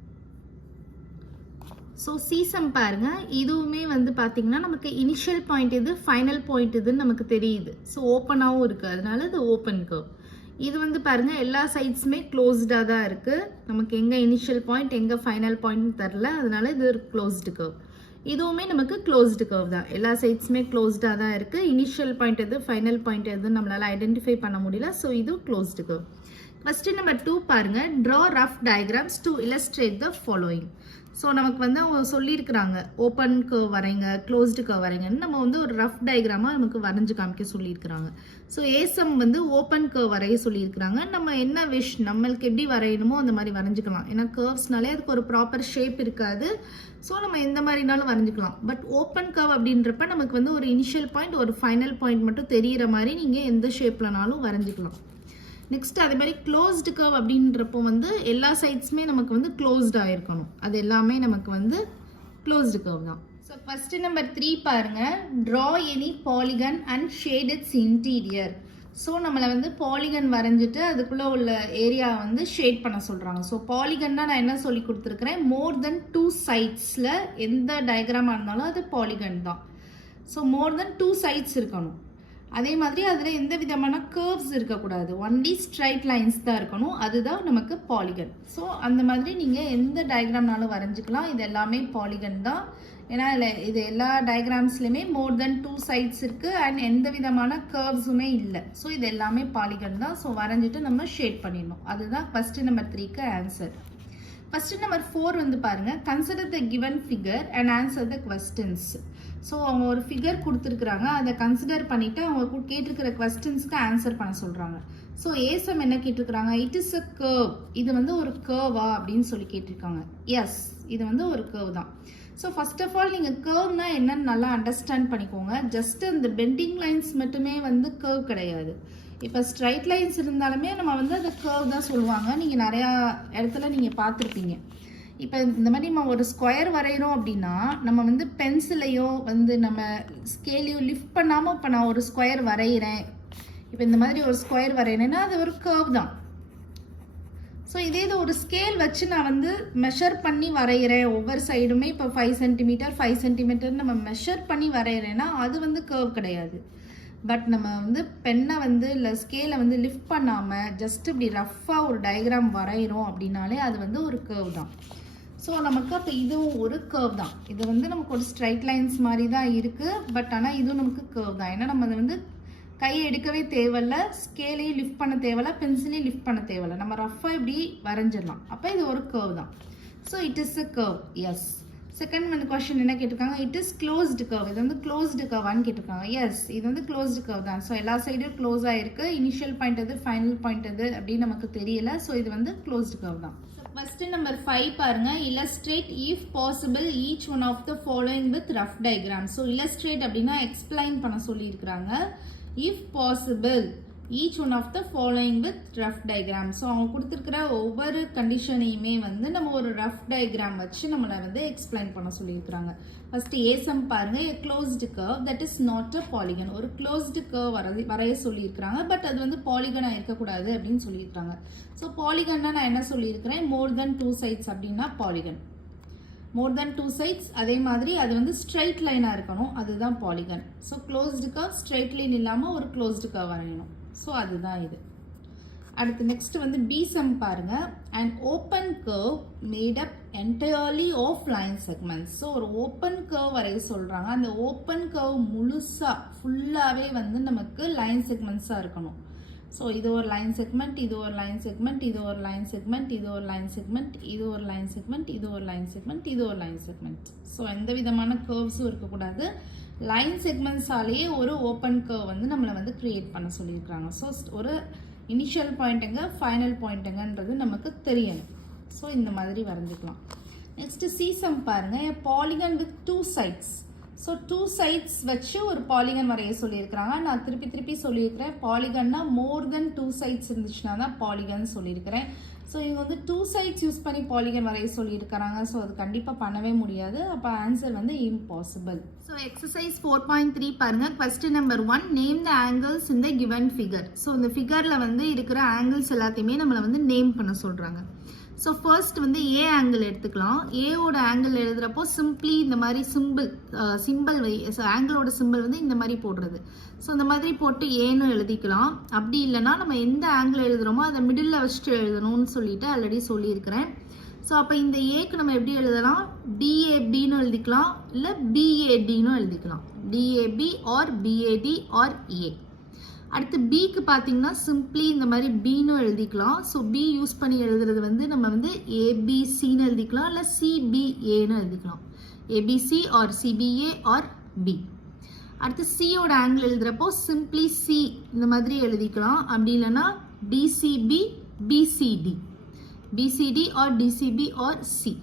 ஸோ சீசம் பாருங்க, இதுவுமே வந்து பார்த்தீங்கன்னா நமக்கு இனிஷியல் பாயிண்ட் இது, ஃபைனல் பாயிண்ட் இதுன்னு நமக்கு தெரியுது. ஸோ ஓப்பனாகவும் இருக்குது, அதனால இது ஓப்பன் கர்வ். இது வந்து பாருங்க எல்லா சைட்ஸுமே க்ளோஸ்டாக தான் இருக்குது. நமக்கு எங்கே இனிஷியல் பாயிண்ட் எங்கே ஃபைனல் பாயிண்ட் தெரில, அதனால இது ஒரு க்ளோஸ்டு கர்வ். இதுவுமே நமக்கு க்ளோஸ்டு கர்வ் தான், எல்லா சைட்ஸுமே க்ளோஸ்டாக தான் இருக்குது. இனிஷியல் பாயிண்ட் எது ஃபைனல் பாயிண்ட் எதுன்னு நம்மளால் ஐடென்டிஃபை பண்ண முடியல. ஸோ இது க்ளோஸ்டு கர்வ். Question number 2 பாருங்க, draw rough diagrams to illustrate the following. So நமக்கு வந்து அவங்க சொல்லியிருக்கிறாங்க ஓப்பன் கர்வ் வரைங்க, க்ளோஸ்டு கர்வ் வரைங்கன்னு நம்ம வந்து ஒரு ரஃப் டயக்ராமாக நமக்கு வரைஞ்சு காமிக்க சொல்லியிருக்கிறாங்க. ஸோ ஏசம் வந்து ஓப்பன் கர்வ் வரைய சொல்லியிருக்கிறாங்க. நம்ம என்ன விஷ் நம்மளுக்கு எப்படி வரையணுமோ அந்த மாதிரி வரைஞ்சிக்கலாம். ஏன்னா கர்வ்ஸ்னாலே அதுக்கு ஒரு ப்ராப்பர் ஷேப் இருக்காது. ஸோ நம்ம எந்த மாதிரினாலும் வரைஞ்சிக்கலாம். பட் ஓப்பன் கர்வ் அப்படின்றப்ப நமக்கு வந்து ஒரு இனிஷியல் பாயிண்ட் ஒரு ஃபைனல் பாயிண்ட் மட்டும் தெரிகிற மாதிரி நீங்கள் எந்த ஷேப்லனாலும் வரைஞ்சிக்கலாம். நெக்ஸ்ட் அதே மாதிரி க்ளோஸ்டு கர்வ் அப்படின்றப்போ வந்து எல்லா சைட்ஸுமே நமக்கு வந்து க்ளோஸ்டாக இருக்கணும். அது எல்லாமே நமக்கு வந்து க்ளோஸ்டு கர்வ் தான். ஸோ ஃபர்ஸ்ட் நம்பர் 3 பாருங்க, draw any polygon and shade it's interior. So நம்மளை வந்து பாலிகன் வரைஞ்சிட்டு அதுக்குள்ளே உள்ள ஏரியா வந்து ஷேட் பண்ண சொல்கிறாங்க. ஸோ பாலிகன்னா நான் என்ன சொல்லி கொடுத்துருக்குறேன், மோர் தென் 2 சைட்ஸில் எந்த டயக்ராமாக இருந்தாலும் அது பாலிகன் தான். ஸோ மோர் தென் 2 சைட்ஸ் இருக்கணும். அதே மாதிரி அதில் எந்த விதமான கர்வ்ஸ் இருக்கக்கூடாது, ஒன்லி ஸ்ட்ரைட் லைன்ஸ் தான் இருக்கணும். அதுதான் நமக்கு பாலிகன். ஸோ அந்த மாதிரி நீங்கள் எந்த டயக்ராம்னாலும் வரைஞ்சிக்கலாம். இது எல்லாமே பாலிகன் தான். ஏன்னா இது எல்லா டயக்ராம்ஸ்லையுமே மோர் தென் 2 சைட்ஸ் இருக்குது அண்ட் எந்த விதமான கர்வ்ஸுமே இல்லை. ஸோ இது எல்லாமே பாலிகன் தான். ஸோ வரைஞ்சிட்டு நம்ம ஷேட் பண்ணிடணும். அதுதான் ஃபர்ஸ்ட் நம்பர் 3க்கு ஆன்சர். ஃபர்ஸ்ட் நம்பர் 4 வந்து பாருங்க, consider the given figure and answer the questions. So அவங்க ஒரு ஃபிகர் கொடுத்துருக்குறாங்க, அதை கன்சிடர் பண்ணிவிட்டு அவங்க கேட்டிருக்கிற கொஸ்டின்ஸ்க்கு ஆன்சர் பண்ண சொல்கிறாங்க. ஸோ ஏசம் என்ன கேட்டிருக்கிறாங்க, இட் இஸ் அ கர்வ். இது வந்து ஒரு கர்வா அப்படின்னு சொல்லி கேட்டிருக்காங்க. எஸ், இது வந்து ஒரு கர்வ் தான். ஸோ ஃபர்ஸ்ட் ஆஃப் ஆல் நீங்கள் கர்வ்னா என்னன்னு நல்லா அண்டர்ஸ்டாண்ட் பண்ணிக்கோங்க. ஜஸ்ட் அந்த பெண்டிங் லைன்ஸ் மட்டுமே வந்து கர்வ் கிடையாது. இப்போ ஸ்ட்ரைட் லைன்ஸ் இருந்தாலுமே நம்ம வந்து அதை கர்வ் தான் சொல்லுவாங்க. நீங்கள் நிறையா இடத்துல நீங்கள் பார்த்துருப்பீங்க. இப்போ இந்த மாதிரி நம்ம ஒரு ஸ்கொயர் வரைகிறோம் அப்படின்னா நம்ம வந்து பென்சிலையோ வந்து நம்ம ஸ்கேலையோ லிஃப்ட் பண்ணாமல் இப்போ நான் ஒரு ஸ்கொயர் வரைகிறேன், இப்போ இந்த மாதிரி ஒரு ஸ்கொயர் வரைகிறேன்னா அது ஒரு கர்வ் தான். ஸோ இதே இது ஒரு ஸ்கேல் வச்சு நான் வந்து மெஷர் பண்ணி வரைகிறேன், ஒவ்வொரு சைடுமே இப்போ 5 சென்டிமீட்டர் 5 சென்டிமீட்டர் நம்ம மெஷர் பண்ணி வரைகிறேன்னா அது வந்து கர்வ் கிடையாது. பட் நம்ம வந்து பெண்ணை வந்து இல்லை ஸ்கேலை வந்து லிஃப்ட் பண்ணாமல் ஜஸ்ட் இப்படி ரஃப்பாக ஒரு டயக்ராம் வரைகிறோம் அப்படின்னாலே அது வந்து ஒரு கர்வ் தான். ஸோ நமக்கு அப்போ இதுவும் ஒரு கர்வ் தான். இது வந்து நமக்கு ஒரு ஸ்ட்ரைட் லைன்ஸ் மாதிரி தான் இருக்குது. பட் ஆனால் இதுவும் நமக்கு கர்வ் தான். ஏன்னா நம்ம அதை வந்து கையை எடுக்கவே தேவையில்ல, ஸ்கேலையும் லிஃப்ட் பண்ண தேவையில்ல, பென்சிலையும் லிஃப்ட் பண்ண தேவையில்ல, நம்ம ரஃப்பாக இப்படி வரைஞ்சிடலாம். அப்போ இது ஒரு கர்வ் தான். So it is a curve. Yes. Second வந்து கொஸ்டின் என்ன கேட்டிருக்காங்க, இட் இஸ் க்ளோஸ்டு கர்வ். இது வந்து க்ளோஸ்டு கர்வான்னு கேட்டிருக்காங்க. எஸ், இது வந்து க்ளோஸ்டு கர்வ் தான். ஸோ எல்லா சைடும் க்ளோஸ் ஆகிருக்கு. இனிஷியல் பாயிண்ட் எது ஃபைனல் பாயிண்ட் எது அப்படின்னு நமக்கு தெரியல. ஸோ இது வந்து க்ளோஸ்டு கர்வ் தான். ஃபர்ஸ்ட் நம்பர் 5 பாருங்க, illustrate if possible each one of the following with rough diagram. So illustrate அப்படின்னா எக்ஸ்பிளைன் பண்ண சொல்லியிருக்கிறாங்க. if possible each one of the following with rough diagram. So அவங்க கொடுத்துருக்கிற ஒவ்வொரு கண்டிஷனையுமே வந்து நம்ம ஒரு ரஃப் டயக்ராம் வச்சு நம்மளை வந்து எக்ஸ்பிளைன் பண்ண சொல்லியிருக்கிறாங்க. ஃபர்ஸ்ட் ஏசம் பாருங்க, a closed curve that is not a polygon. ஒரு closed curve வரைய சொல்லியிருக்கிறாங்க. பட் அது வந்து பாலிகனாக இருக்கக்கூடாது அப்படின்னு சொல்லியிருக்கிறாங்க. ஸோ பாலிகன்னா நான் என்ன சொல்லியிருக்கிறேன், மோர் தென் 2 சைட்ஸ் அப்படின்னா பாலிகன். மோர் தென் 2 சைட்ஸ், அதே மாதிரி அது வந்து ஸ்ட்ரைட் லைனாக இருக்கணும், அதுதான் polygon. So closed curve straight line இல்லாமல் ஒரு க்ளோஸ்டு கர்வ் வரையணும். ஸோ அதுதான் இது. அடுத்து நெக்ஸ்ட் வந்து பி சம் பாருங்க, and open curve made up entirely of line segments. So ஒரு ஓப்பன் கர்வ் வரைய சொல்கிறாங்க. அந்த ஓப்பன் கர்வ் முழுசாக ஃபுல்லாகவே வந்து நமக்கு லைன் செக்மெண்ட்ஸாக இருக்கணும். ஸோ இது ஒரு லைன் செக்மெண்ட், இது ஒரு லைன் செக்மெண்ட், இது ஒரு லைன் செக்மெண்ட், இது ஒரு லைன் செக்மெண்ட், இது ஒரு லைன் செக்மெண்ட், இது ஒரு லைன் செக்மெண்ட், இது ஒரு லைன் செக்மெண்ட். ஸோ எந்த விதமான கர்வ்ஸும் இருக்கக்கூடாது. லைன் செக்மெண்ட்ஸாலேயே ஒரு ஓப்பன் கர்வ் வந்து நம்மளை வந்து கிரியேட் பண்ண சொல்லியிருக்கிறாங்க. ஸோ ஒரு இனிஷியல் பாயிண்ட் எங்க ஃபைனல் பாயிண்ட் எங்கன்றது நமக்கு தெரியணும். ஸோ இந்த மாதிரி வரைஞ்சிக்கலாம். நெக்ஸ்ட் சீசம் பாருங்க, polygon with 2 sides. So 2 sides வச்சு ஒரு பாலிகன் வரைய சொல்லியிருக்கிறாங்க. நான் திருப்பி சொல்லியிருக்கிறேன், பாலிகன்னா மோர் தென் 2 சைட்ஸ் இருந்துச்சுன்னா தான் பாலிகன் சொல்லியிருக்கிறேன். ஸோ இவங்க வந்து 2 சைட்ஸ் யூஸ் பண்ணி பாலிகன் வரைய சொல்லியிருக்கிறாங்க. ஸோ அது கண்டிப்பாக பண்ணவே முடியாது. அப்போ ஆன்சர் வந்து இம்பாசிபிள். ஸோ எக்ஸசைஸ் 4.3 பாருங்கள். Question number 1, name the angles இந்த கிவன் ஃபிகர். ஸோ இந்த ஃபிகரில் வந்து இருக்கிற ஆங்கிள்ஸ் எல்லாத்தையுமே நம்மளை வந்து நேம் பண்ண சொல்கிறாங்க. ஸோ ஃபர்ஸ்ட் வந்து ஏ ஆங்கிள் எடுத்துக்கலாம். ஏவோட ஆங்கிள் எழுதுகிறப்போ சிம்பிளி இந்த மாதிரி சிம்பிள் ஆங்கிளோட சிம்பிள் வந்து இந்த மாதிரி போடுறது. ஸோ இந்த மாதிரி போட்டு ஏன்னு எழுதிக்கலாம். அப்படி இல்லைன்னா நம்ம எந்த ஆங்கிள் எழுதுகிறோமோ அதை மிடில் வச்சுட்டு எழுதணும்னு சொல்லிட்டு ஆல்ரெடி சொல்லியிருக்கிறேன். ஸோ அப்போ இந்த ஏக்கு நம்ம எப்படி எழுதலாம்? டிஏபின்னு எழுதிக்கலாம், இல்லை பிஏடின்னு எழுதிக்கலாம். DAP R PAT R A. அடுத்து பிக்கு பார்த்தீங்கன்னா சிம்பிளி இந்த மாதிரி பின்னு எழுதிக்கலாம். ஸோ பி யூஸ் பண்ணி எழுதுறது வந்து நம்ம வந்து ஏபிசின்னு எழுதிக்கலாம், இல்லை சிபிஏன்னு எழுதிக்கலாம். ABC or CBA or B. அடுத்து சியோட ஆங்கிள் எழுதுறப்போ சிம்பிளி சி இந்த மாதிரி எழுதிக்கலாம். அப்படி இல்லைன்னா DCB BCD, BCD or DCB or C.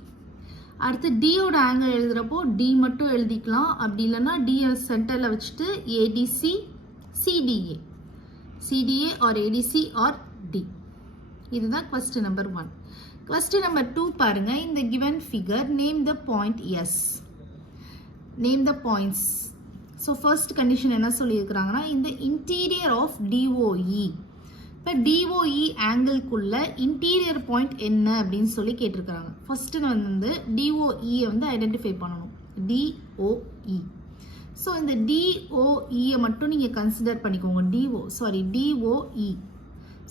அடுத்து டியோட ஆங்கிள் எழுதுறப்போ டி மட்டும் எழுதிக்கலாம். அப்படி இல்லைன்னா டியை சென்டரில் வச்சுட்டு ADC CTA, CDA or ADC or D. இதுதான் question number 1. Question number 2 பாருங்க. In the given figure, name the point S. Name the points. So first condition என்ன சொல்லியிருக்கிறாங்கன்னா, in the interior of DOE. இப்போ DOE ஆங்கிள்குள்ள இன்டீரியர் பாயிண்ட் என்ன அப்படின்னு சொல்லி கேட்டிருக்கிறாங்க. First வந்து DOE வந்து ஐடென்டிஃபை பண்ணணும். DOE. ஸோ இந்த டிஓஇயை மட்டும் நீங்கள் கன்சிடர் பண்ணிக்கோங்க. டிஓஇ.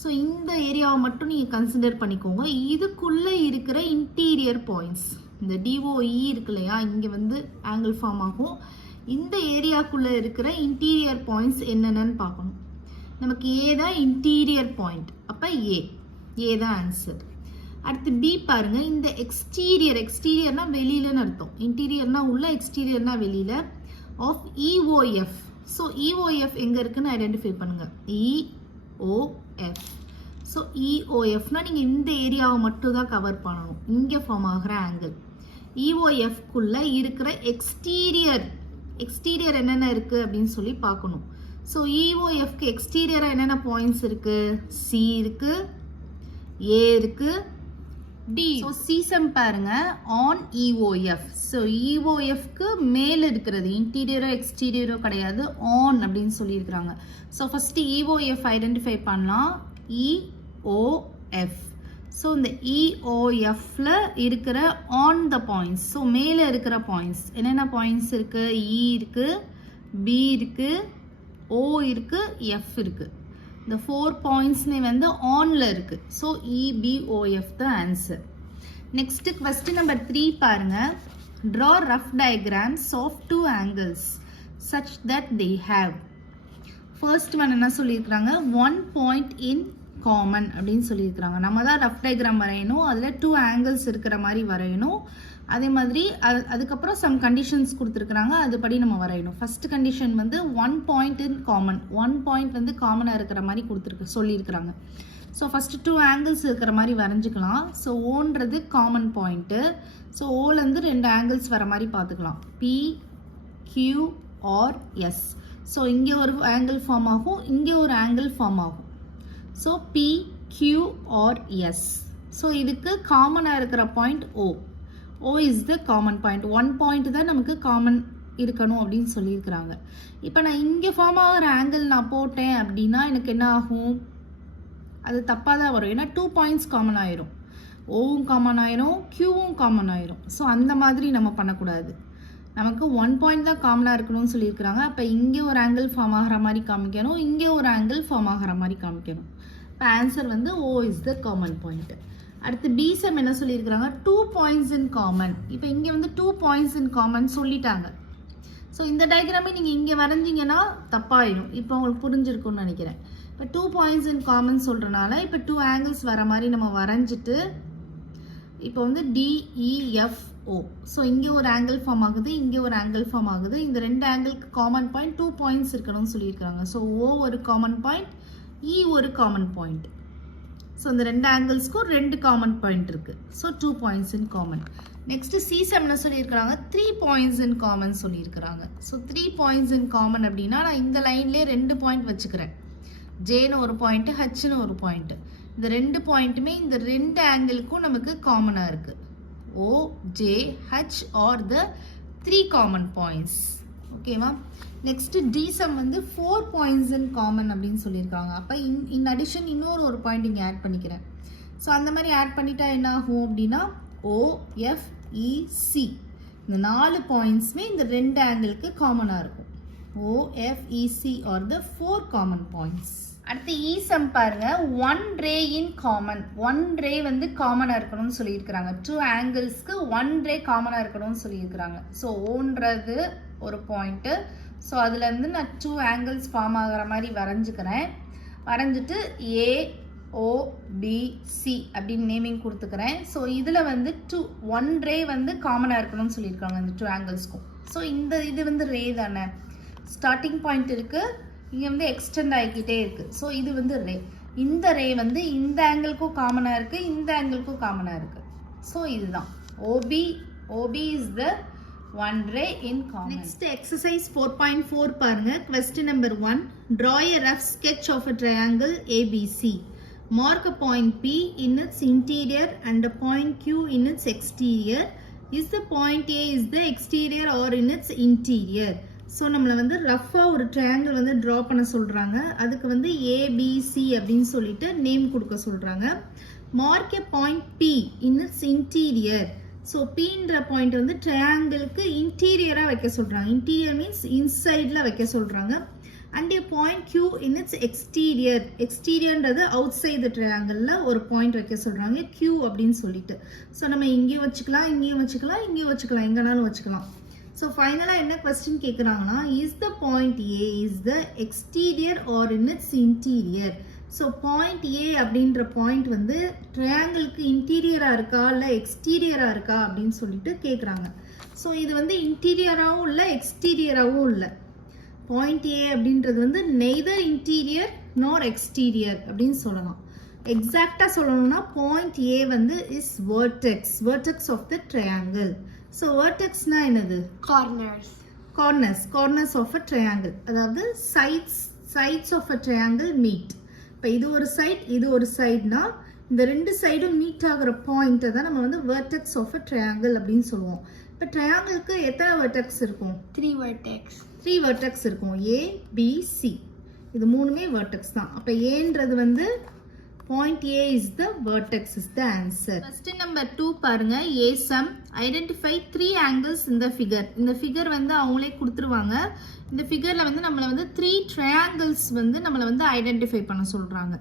ஸோ இந்த ஏரியாவை மட்டும் நீங்கள் கன்சிடர் பண்ணிக்கோங்க. இதுக்குள்ளே இருக்கிற இன்டீரியர் பாயிண்ட்ஸ், இந்த டிஓஇ இருக்கு இல்லையா, இங்கே வந்து ஆங்கிள் ஃபார்ம் ஆகும். இந்த ஏரியாக்குள்ளே இருக்கிற இன்டீரியர் பாயிண்ட்ஸ் என்னென்னு பார்க்கணும். நமக்கு ஏ தான் இன்டீரியர் பாயிண்ட், அப்போ ஏ தான் ஆன்சர். அடுத்து பி பாருங்க. இந்த எக்ஸ்டீரியர்னா வெளியிலன்னு அர்த்தம். இன்டீரியர்னா உள்ள, எக்ஸ்டீரியர்னா வெளியில. Of EOF. ஸோ EOF எங்கே இருக்குன்னு ஐடென்டிஃபை பண்ணுங்க. EOF. ஸோ EOFனா நீங்கள் இந்த ஏரியாவை மட்டும் தான் கவர் பண்ணணும். இங்கே ஃபார்ம் ஆகிற ஆங்கிள். EOFக்குள்ள இருக்கிற எக்ஸ்டீரியர் என்னென்ன இருக்குது அப்படின்னு சொல்லி பார்க்கணும். ஸோ EOFக்கு எக்ஸ்டீரியராக என்னென்ன பாயிண்ட்ஸ் இருக்குது? C இருக்குது, A இருக்குது, D. ஸோ சீசம் பாருங்க. On EOF. ஸோ EOFக்கு மேலே இருக்கிறது இன்டீரியரோ எக்ஸ்டீரியரோ கிடையாது, ஆன் அப்படின்னு சொல்லியிருக்கிறாங்க. ஸோ ஃபஸ்ட்டு EOF ஐடென்டிஃபை பண்ணலாம். EOF. ஸோ இந்த EOFல இருக்கிற ஆன் த பாயிண்ட்ஸ், ஸோ மேலே இருக்கிற பாயிண்ட்ஸ் என்னென்ன பாயிண்ட்ஸ் இருக்குது? E இருக்குது, B இருக்குது, O இருக்குது, F இருக்குது. இந்த 4 பாயிண்ட்ஸ்மே வந்து ஆன்ல இருக்கு. ஸோ EBOF தான் ஆன்சர். நெக்ஸ்ட் கொஸ்டின் நம்பர் 3 பாருங்க. Draw rough diagrams of 2 angles such that they have. First one என்ன சொல்லியிருக்கிறாங்க? 1 point in common அப்படின்னு சொல்லியிருக்கிறாங்க. நம்ம தான் ரஃப் டயக்ராம் வரையணும். அதில் 2 ஆங்கிள்ஸ் இருக்கிற மாதிரி வரையணும். அதே மாதிரி அதுக்கப்புறம் சம் கண்டிஷன்ஸ் கொடுத்துருக்குறாங்க, அதுபடி நம்ம வரையணும். ஃபர்ஸ்ட் கண்டிஷன் வந்து 1 point in common. 1 point வந்து காமனாக இருக்கிற மாதிரி சொல்லியிருக்கிறாங்க. ஸோ ஃபஸ்ட்டு 2 ஆங்கிள்ஸ் இருக்கிற மாதிரி வரைஞ்சிக்கலாம். ஸோ ஓன்றது காமன் பாயிண்ட்டு. ஸோ ஓலேருந்து 2 ஆங்கிள்ஸ் வர மாதிரி பார்த்துக்கலாம். PQRS. ஸோ இங்கே ஒரு ஆங்கிள் ஃபார்ம் ஆகும், இங்கே ஒரு ஆங்கிள் ஃபார்ம் ஆகும். So PQRS. ஸோ இதுக்கு காமனாக இருக்கிற point O. O is the common point. 1 point தான் நமக்கு காமன் இருக்கணும் அப்படின்னு சொல்லியிருக்கிறாங்க. இப்போ நான் இங்கே ஃபார்ம் ஆகிற ஆங்கிள் நான் போட்டேன் அப்படின்னா எனக்கு என்ன ஆகும்? அது தப்பாக தான் வரும். ஏன்னா 2 பாயிண்ட்ஸ் காமன் ஆயிரும். ஓவும் காமன் ஆயிரும், Qவும் காமன் ஆயிரும். ஸோ அந்த மாதிரி நம்ம பண்ணக்கூடாது. நமக்கு 1 பாயிண்ட் தான் காமனாக இருக்கணும்னு சொல்லியிருக்கிறாங்க. அப்போ இங்கே ஒரு ஆங்கிள் ஃபார்ம் ஆகிற மாதிரி காமிக்கணும், இங்கே ஒரு ஆங்கிள் ஃபார்ம் ஆகிற மாதிரி காமிக்கணும். இப்போ ஆன்சர் வந்து O is the common point. அடுத்து பி சம் என்ன சொல்லியிருக்கிறாங்க? 2 பாயிண்ட்ஸ் இன் காமன். இப்போ இங்கே வந்து 2 பாயிண்ட்ஸ் இன் காமன் சொல்லிட்டாங்க. ஸோ இந்த டயக்ராமே நீங்கள் இங்கே வரைஞ்சிங்கன்னா தப்பாயிடும். இப்போ உங்களுக்கு புரிஞ்சிருக்கும்னு நினைக்கிறேன். இப்போ 2 பாயிண்ட்ஸ் இன் காமன் சொல்கிறனால இப்போ 2 ஆங்கிள்ஸ் வர மாதிரி நம்ம வரைஞ்சிட்டு இப்போ வந்து DEFO. ஸோ இங்கே ஒரு ஆங்கிள் ஃபார்ம் ஆகுது, இங்கே ஒரு ஆங்கிள் ஃபார்ம் ஆகுது. இந்த 2 ஆங்கிளுக்கு காமன் பாயிண்ட் 2 பாயிண்ட்ஸ் இருக்கணும்னு சொல்லியிருக்காங்க. ஸோ O ஒரு காமன் பாயிண்ட், E ஒரு காமன் பாயிண்ட். ஸோ இந்த 2 ஆங்கிள்ஸ்க்கும் 2 காமன் பாயிண்ட் இருக்குது. So 2 points in common. Next C செம்ல சொல்லியிருக்கிறாங்க 3 பாயிண்ட்ஸ் இன் காமன் சொல்லியிருக்கிறாங்க. ஸோ 3 பாயிண்ட்ஸ் இன் காமன் அப்படின்னா நான் இந்த லைன்லேயே 2 பாயிண்ட் வச்சுக்கிறேன். ஜேன்னு ஒரு பாயிண்ட்டு, ஹச்னு ஒரு பாயிண்ட்டு. இந்த ரெண்டு பாயிண்ட்டுமே இந்த ரெண்டு ஆங்கிளுக்கும் நமக்கு காமனாக இருக்குது. O, J, H ஆர் த 3 காமன் பாயிண்ட்ஸ். ஓகேவா? நெக்ஸ்ட் டிசம் வந்து 4 பாயிண்ட்ஸ் இன் காமன் அப்படின்னு சொல்லியிருக்காங்க. அப்போ இன் அடிஷன் இன்னொரு பாயிண்ட் இங்கே ஆட் பண்ணிக்கிறேன். ஸோ அந்த மாதிரி ஆட் பண்ணிட்டா என்ன ஆகும் அப்படின்னா OFEC இந்த 4 பாயிண்ட்ஸுமே இந்த ரெண்டு ஆங்கிளுக்கு காமனாக இருக்கும். OFEC ஆர் த 4 காமன் பாயிண்ட்ஸ். அடுத்து ஈசம் பாருங்க, 1 ரே இன் காமன். 1 ரே வந்து காமனாக இருக்கணும்னு சொல்லியிருக்கிறாங்க. 2 ஆங்கிள்ஸ்க்கு 1 ரே காமனாக இருக்கணும்னு சொல்லியிருக்கிறாங்க. ஸோ ஓன்றது ஒரு பாயிண்ட்டு. ஸோ அதுலேருந்து நான் 2 ஆங்கிள்ஸ் ஃபார்ம் ஆகிற மாதிரி வரைஞ்சிட்டு AOBC அப்படின்னு நேமிங் கொடுத்துக்கிறேன். ஸோ இதில் வந்து 1 ரே வந்து காமனாக இருக்கணும்னு சொல்லியிருக்காங்க இந்த 2 ஆங்கிள்ஸ்க்கும். ஸோ இது வந்து ரே தானே, ஸ்டார்டிங் பாயிண்ட் இருக்குது, இங்கே வந்து எக்ஸ்டெண்ட் ஆகிக்கிட்டே இருக்குது. ஸோ இது வந்து ரே. இந்த ரே வந்து இந்த ஆங்கிளுக்கும் காமனாக இருக்குது, இந்த ஆங்கிளுக்கும் காமனாக இருக்குது. ஸோ இதுதான் OB is the 1 ray in common. Next exercise 4.4 பாருங்க. Question number 1. Draw a rough sketch of a triangle ABC. Mark a point P in its interior and a point Q in its exterior. Is the point A is the exterior or in its interior? So நம்மளை வந்து ரஃபாக ஒரு triangle வந்து draw பண்ண சொல்கிறாங்க. அதுக்கு வந்து ABC அப்படின்னு சொல்லிட்டு நேம் கொடுக்க சொல்கிறாங்க. Mark a point P in its interior. So Pன்ற பாயிண்ட் வந்து ட்ரையாங்கிளுக்கு இன்டீரியராக வைக்க சொல்கிறாங்க. இன்டீரியர் மீன்ஸ் இன்சைடில் வைக்க சொல்கிறாங்க. And A point Q in its exterior. எக்ஸ்டீரியர்ன்றது அவுட் சைடு ட்ரையாங்கிளில் ஒரு பாயிண்ட் வைக்க சொல்கிறாங்க Q அப்படின்னு சொல்லிட்டு. ஸோ நம்ம இங்கேயும் வச்சுக்கலாம், இங்கேயும் வச்சுக்கலாம், இங்கேயும் வச்சுக்கலாம், எங்கேனாலும் வச்சுக்கலாம். ஸோ ஃபைனலாக என்ன கொஸ்டின் கேட்குறாங்கன்னா, is the point A is the exterior or in its interior? So point A அப்படின்ற பாயிண்ட் வந்து ட்ரையாங்கிளுக்கு இன்டீரியராக இருக்கா இல்லை எக்ஸ்டீரியராக இருக்கா அப்படின்னு சொல்லிட்டு கேட்குறாங்க. ஸோ இது வந்து இன்டீரியராகவும் இல்லை எக்ஸ்டீரியராகவும் இல்லை. பாயிண்ட் A அப்படின்றது வந்து நெய்தர் இன்டீரியர் நார் எக்ஸ்டீரியர் அப்படின்னு சொல்லலாம். எக்ஸாக்டாக சொல்லணும்னா பாயிண்ட் A வந்து is vertex of the triangle. So வெர்டெக்ஸ்னா என்னது? Corners of a triangle. அதாவது sides of a triangle meet. இப்போ இது ஒரு சைட், இது ஒரு சைட்னா இந்த ரெண்டு சைடும் மீட் ஆகிற பாயிண்ட்டை தான் நம்ம வந்து வெர்டெக்ஸ் ஆஃப் அ ட்ரையாங்கிள் அப்படின்னு சொல்லுவோம். இப்போ ட்ரையாங்கிளுக்கு எத்தனை வெர்டெக்ஸ் இருக்கும்? 3 வெர்டெக்ஸ் இருக்கும். ABC இது மூணுமே வெர்டெக்ஸ் தான். அப்போ ஏன்றது வந்து point A is the vertex is the answer. Question number 2 பாருங்க. A sum identify 3 angles in the figure. இந்த ஃபிகர் வந்து அவங்களே கொடுத்துருவாங்க. இந்த ஃபிகர்ல வந்து நம்மளை வந்து 3 triangles வந்து நம்மளை வந்து ஐடென்டிஃபை பண்ண சொல்றாங்க.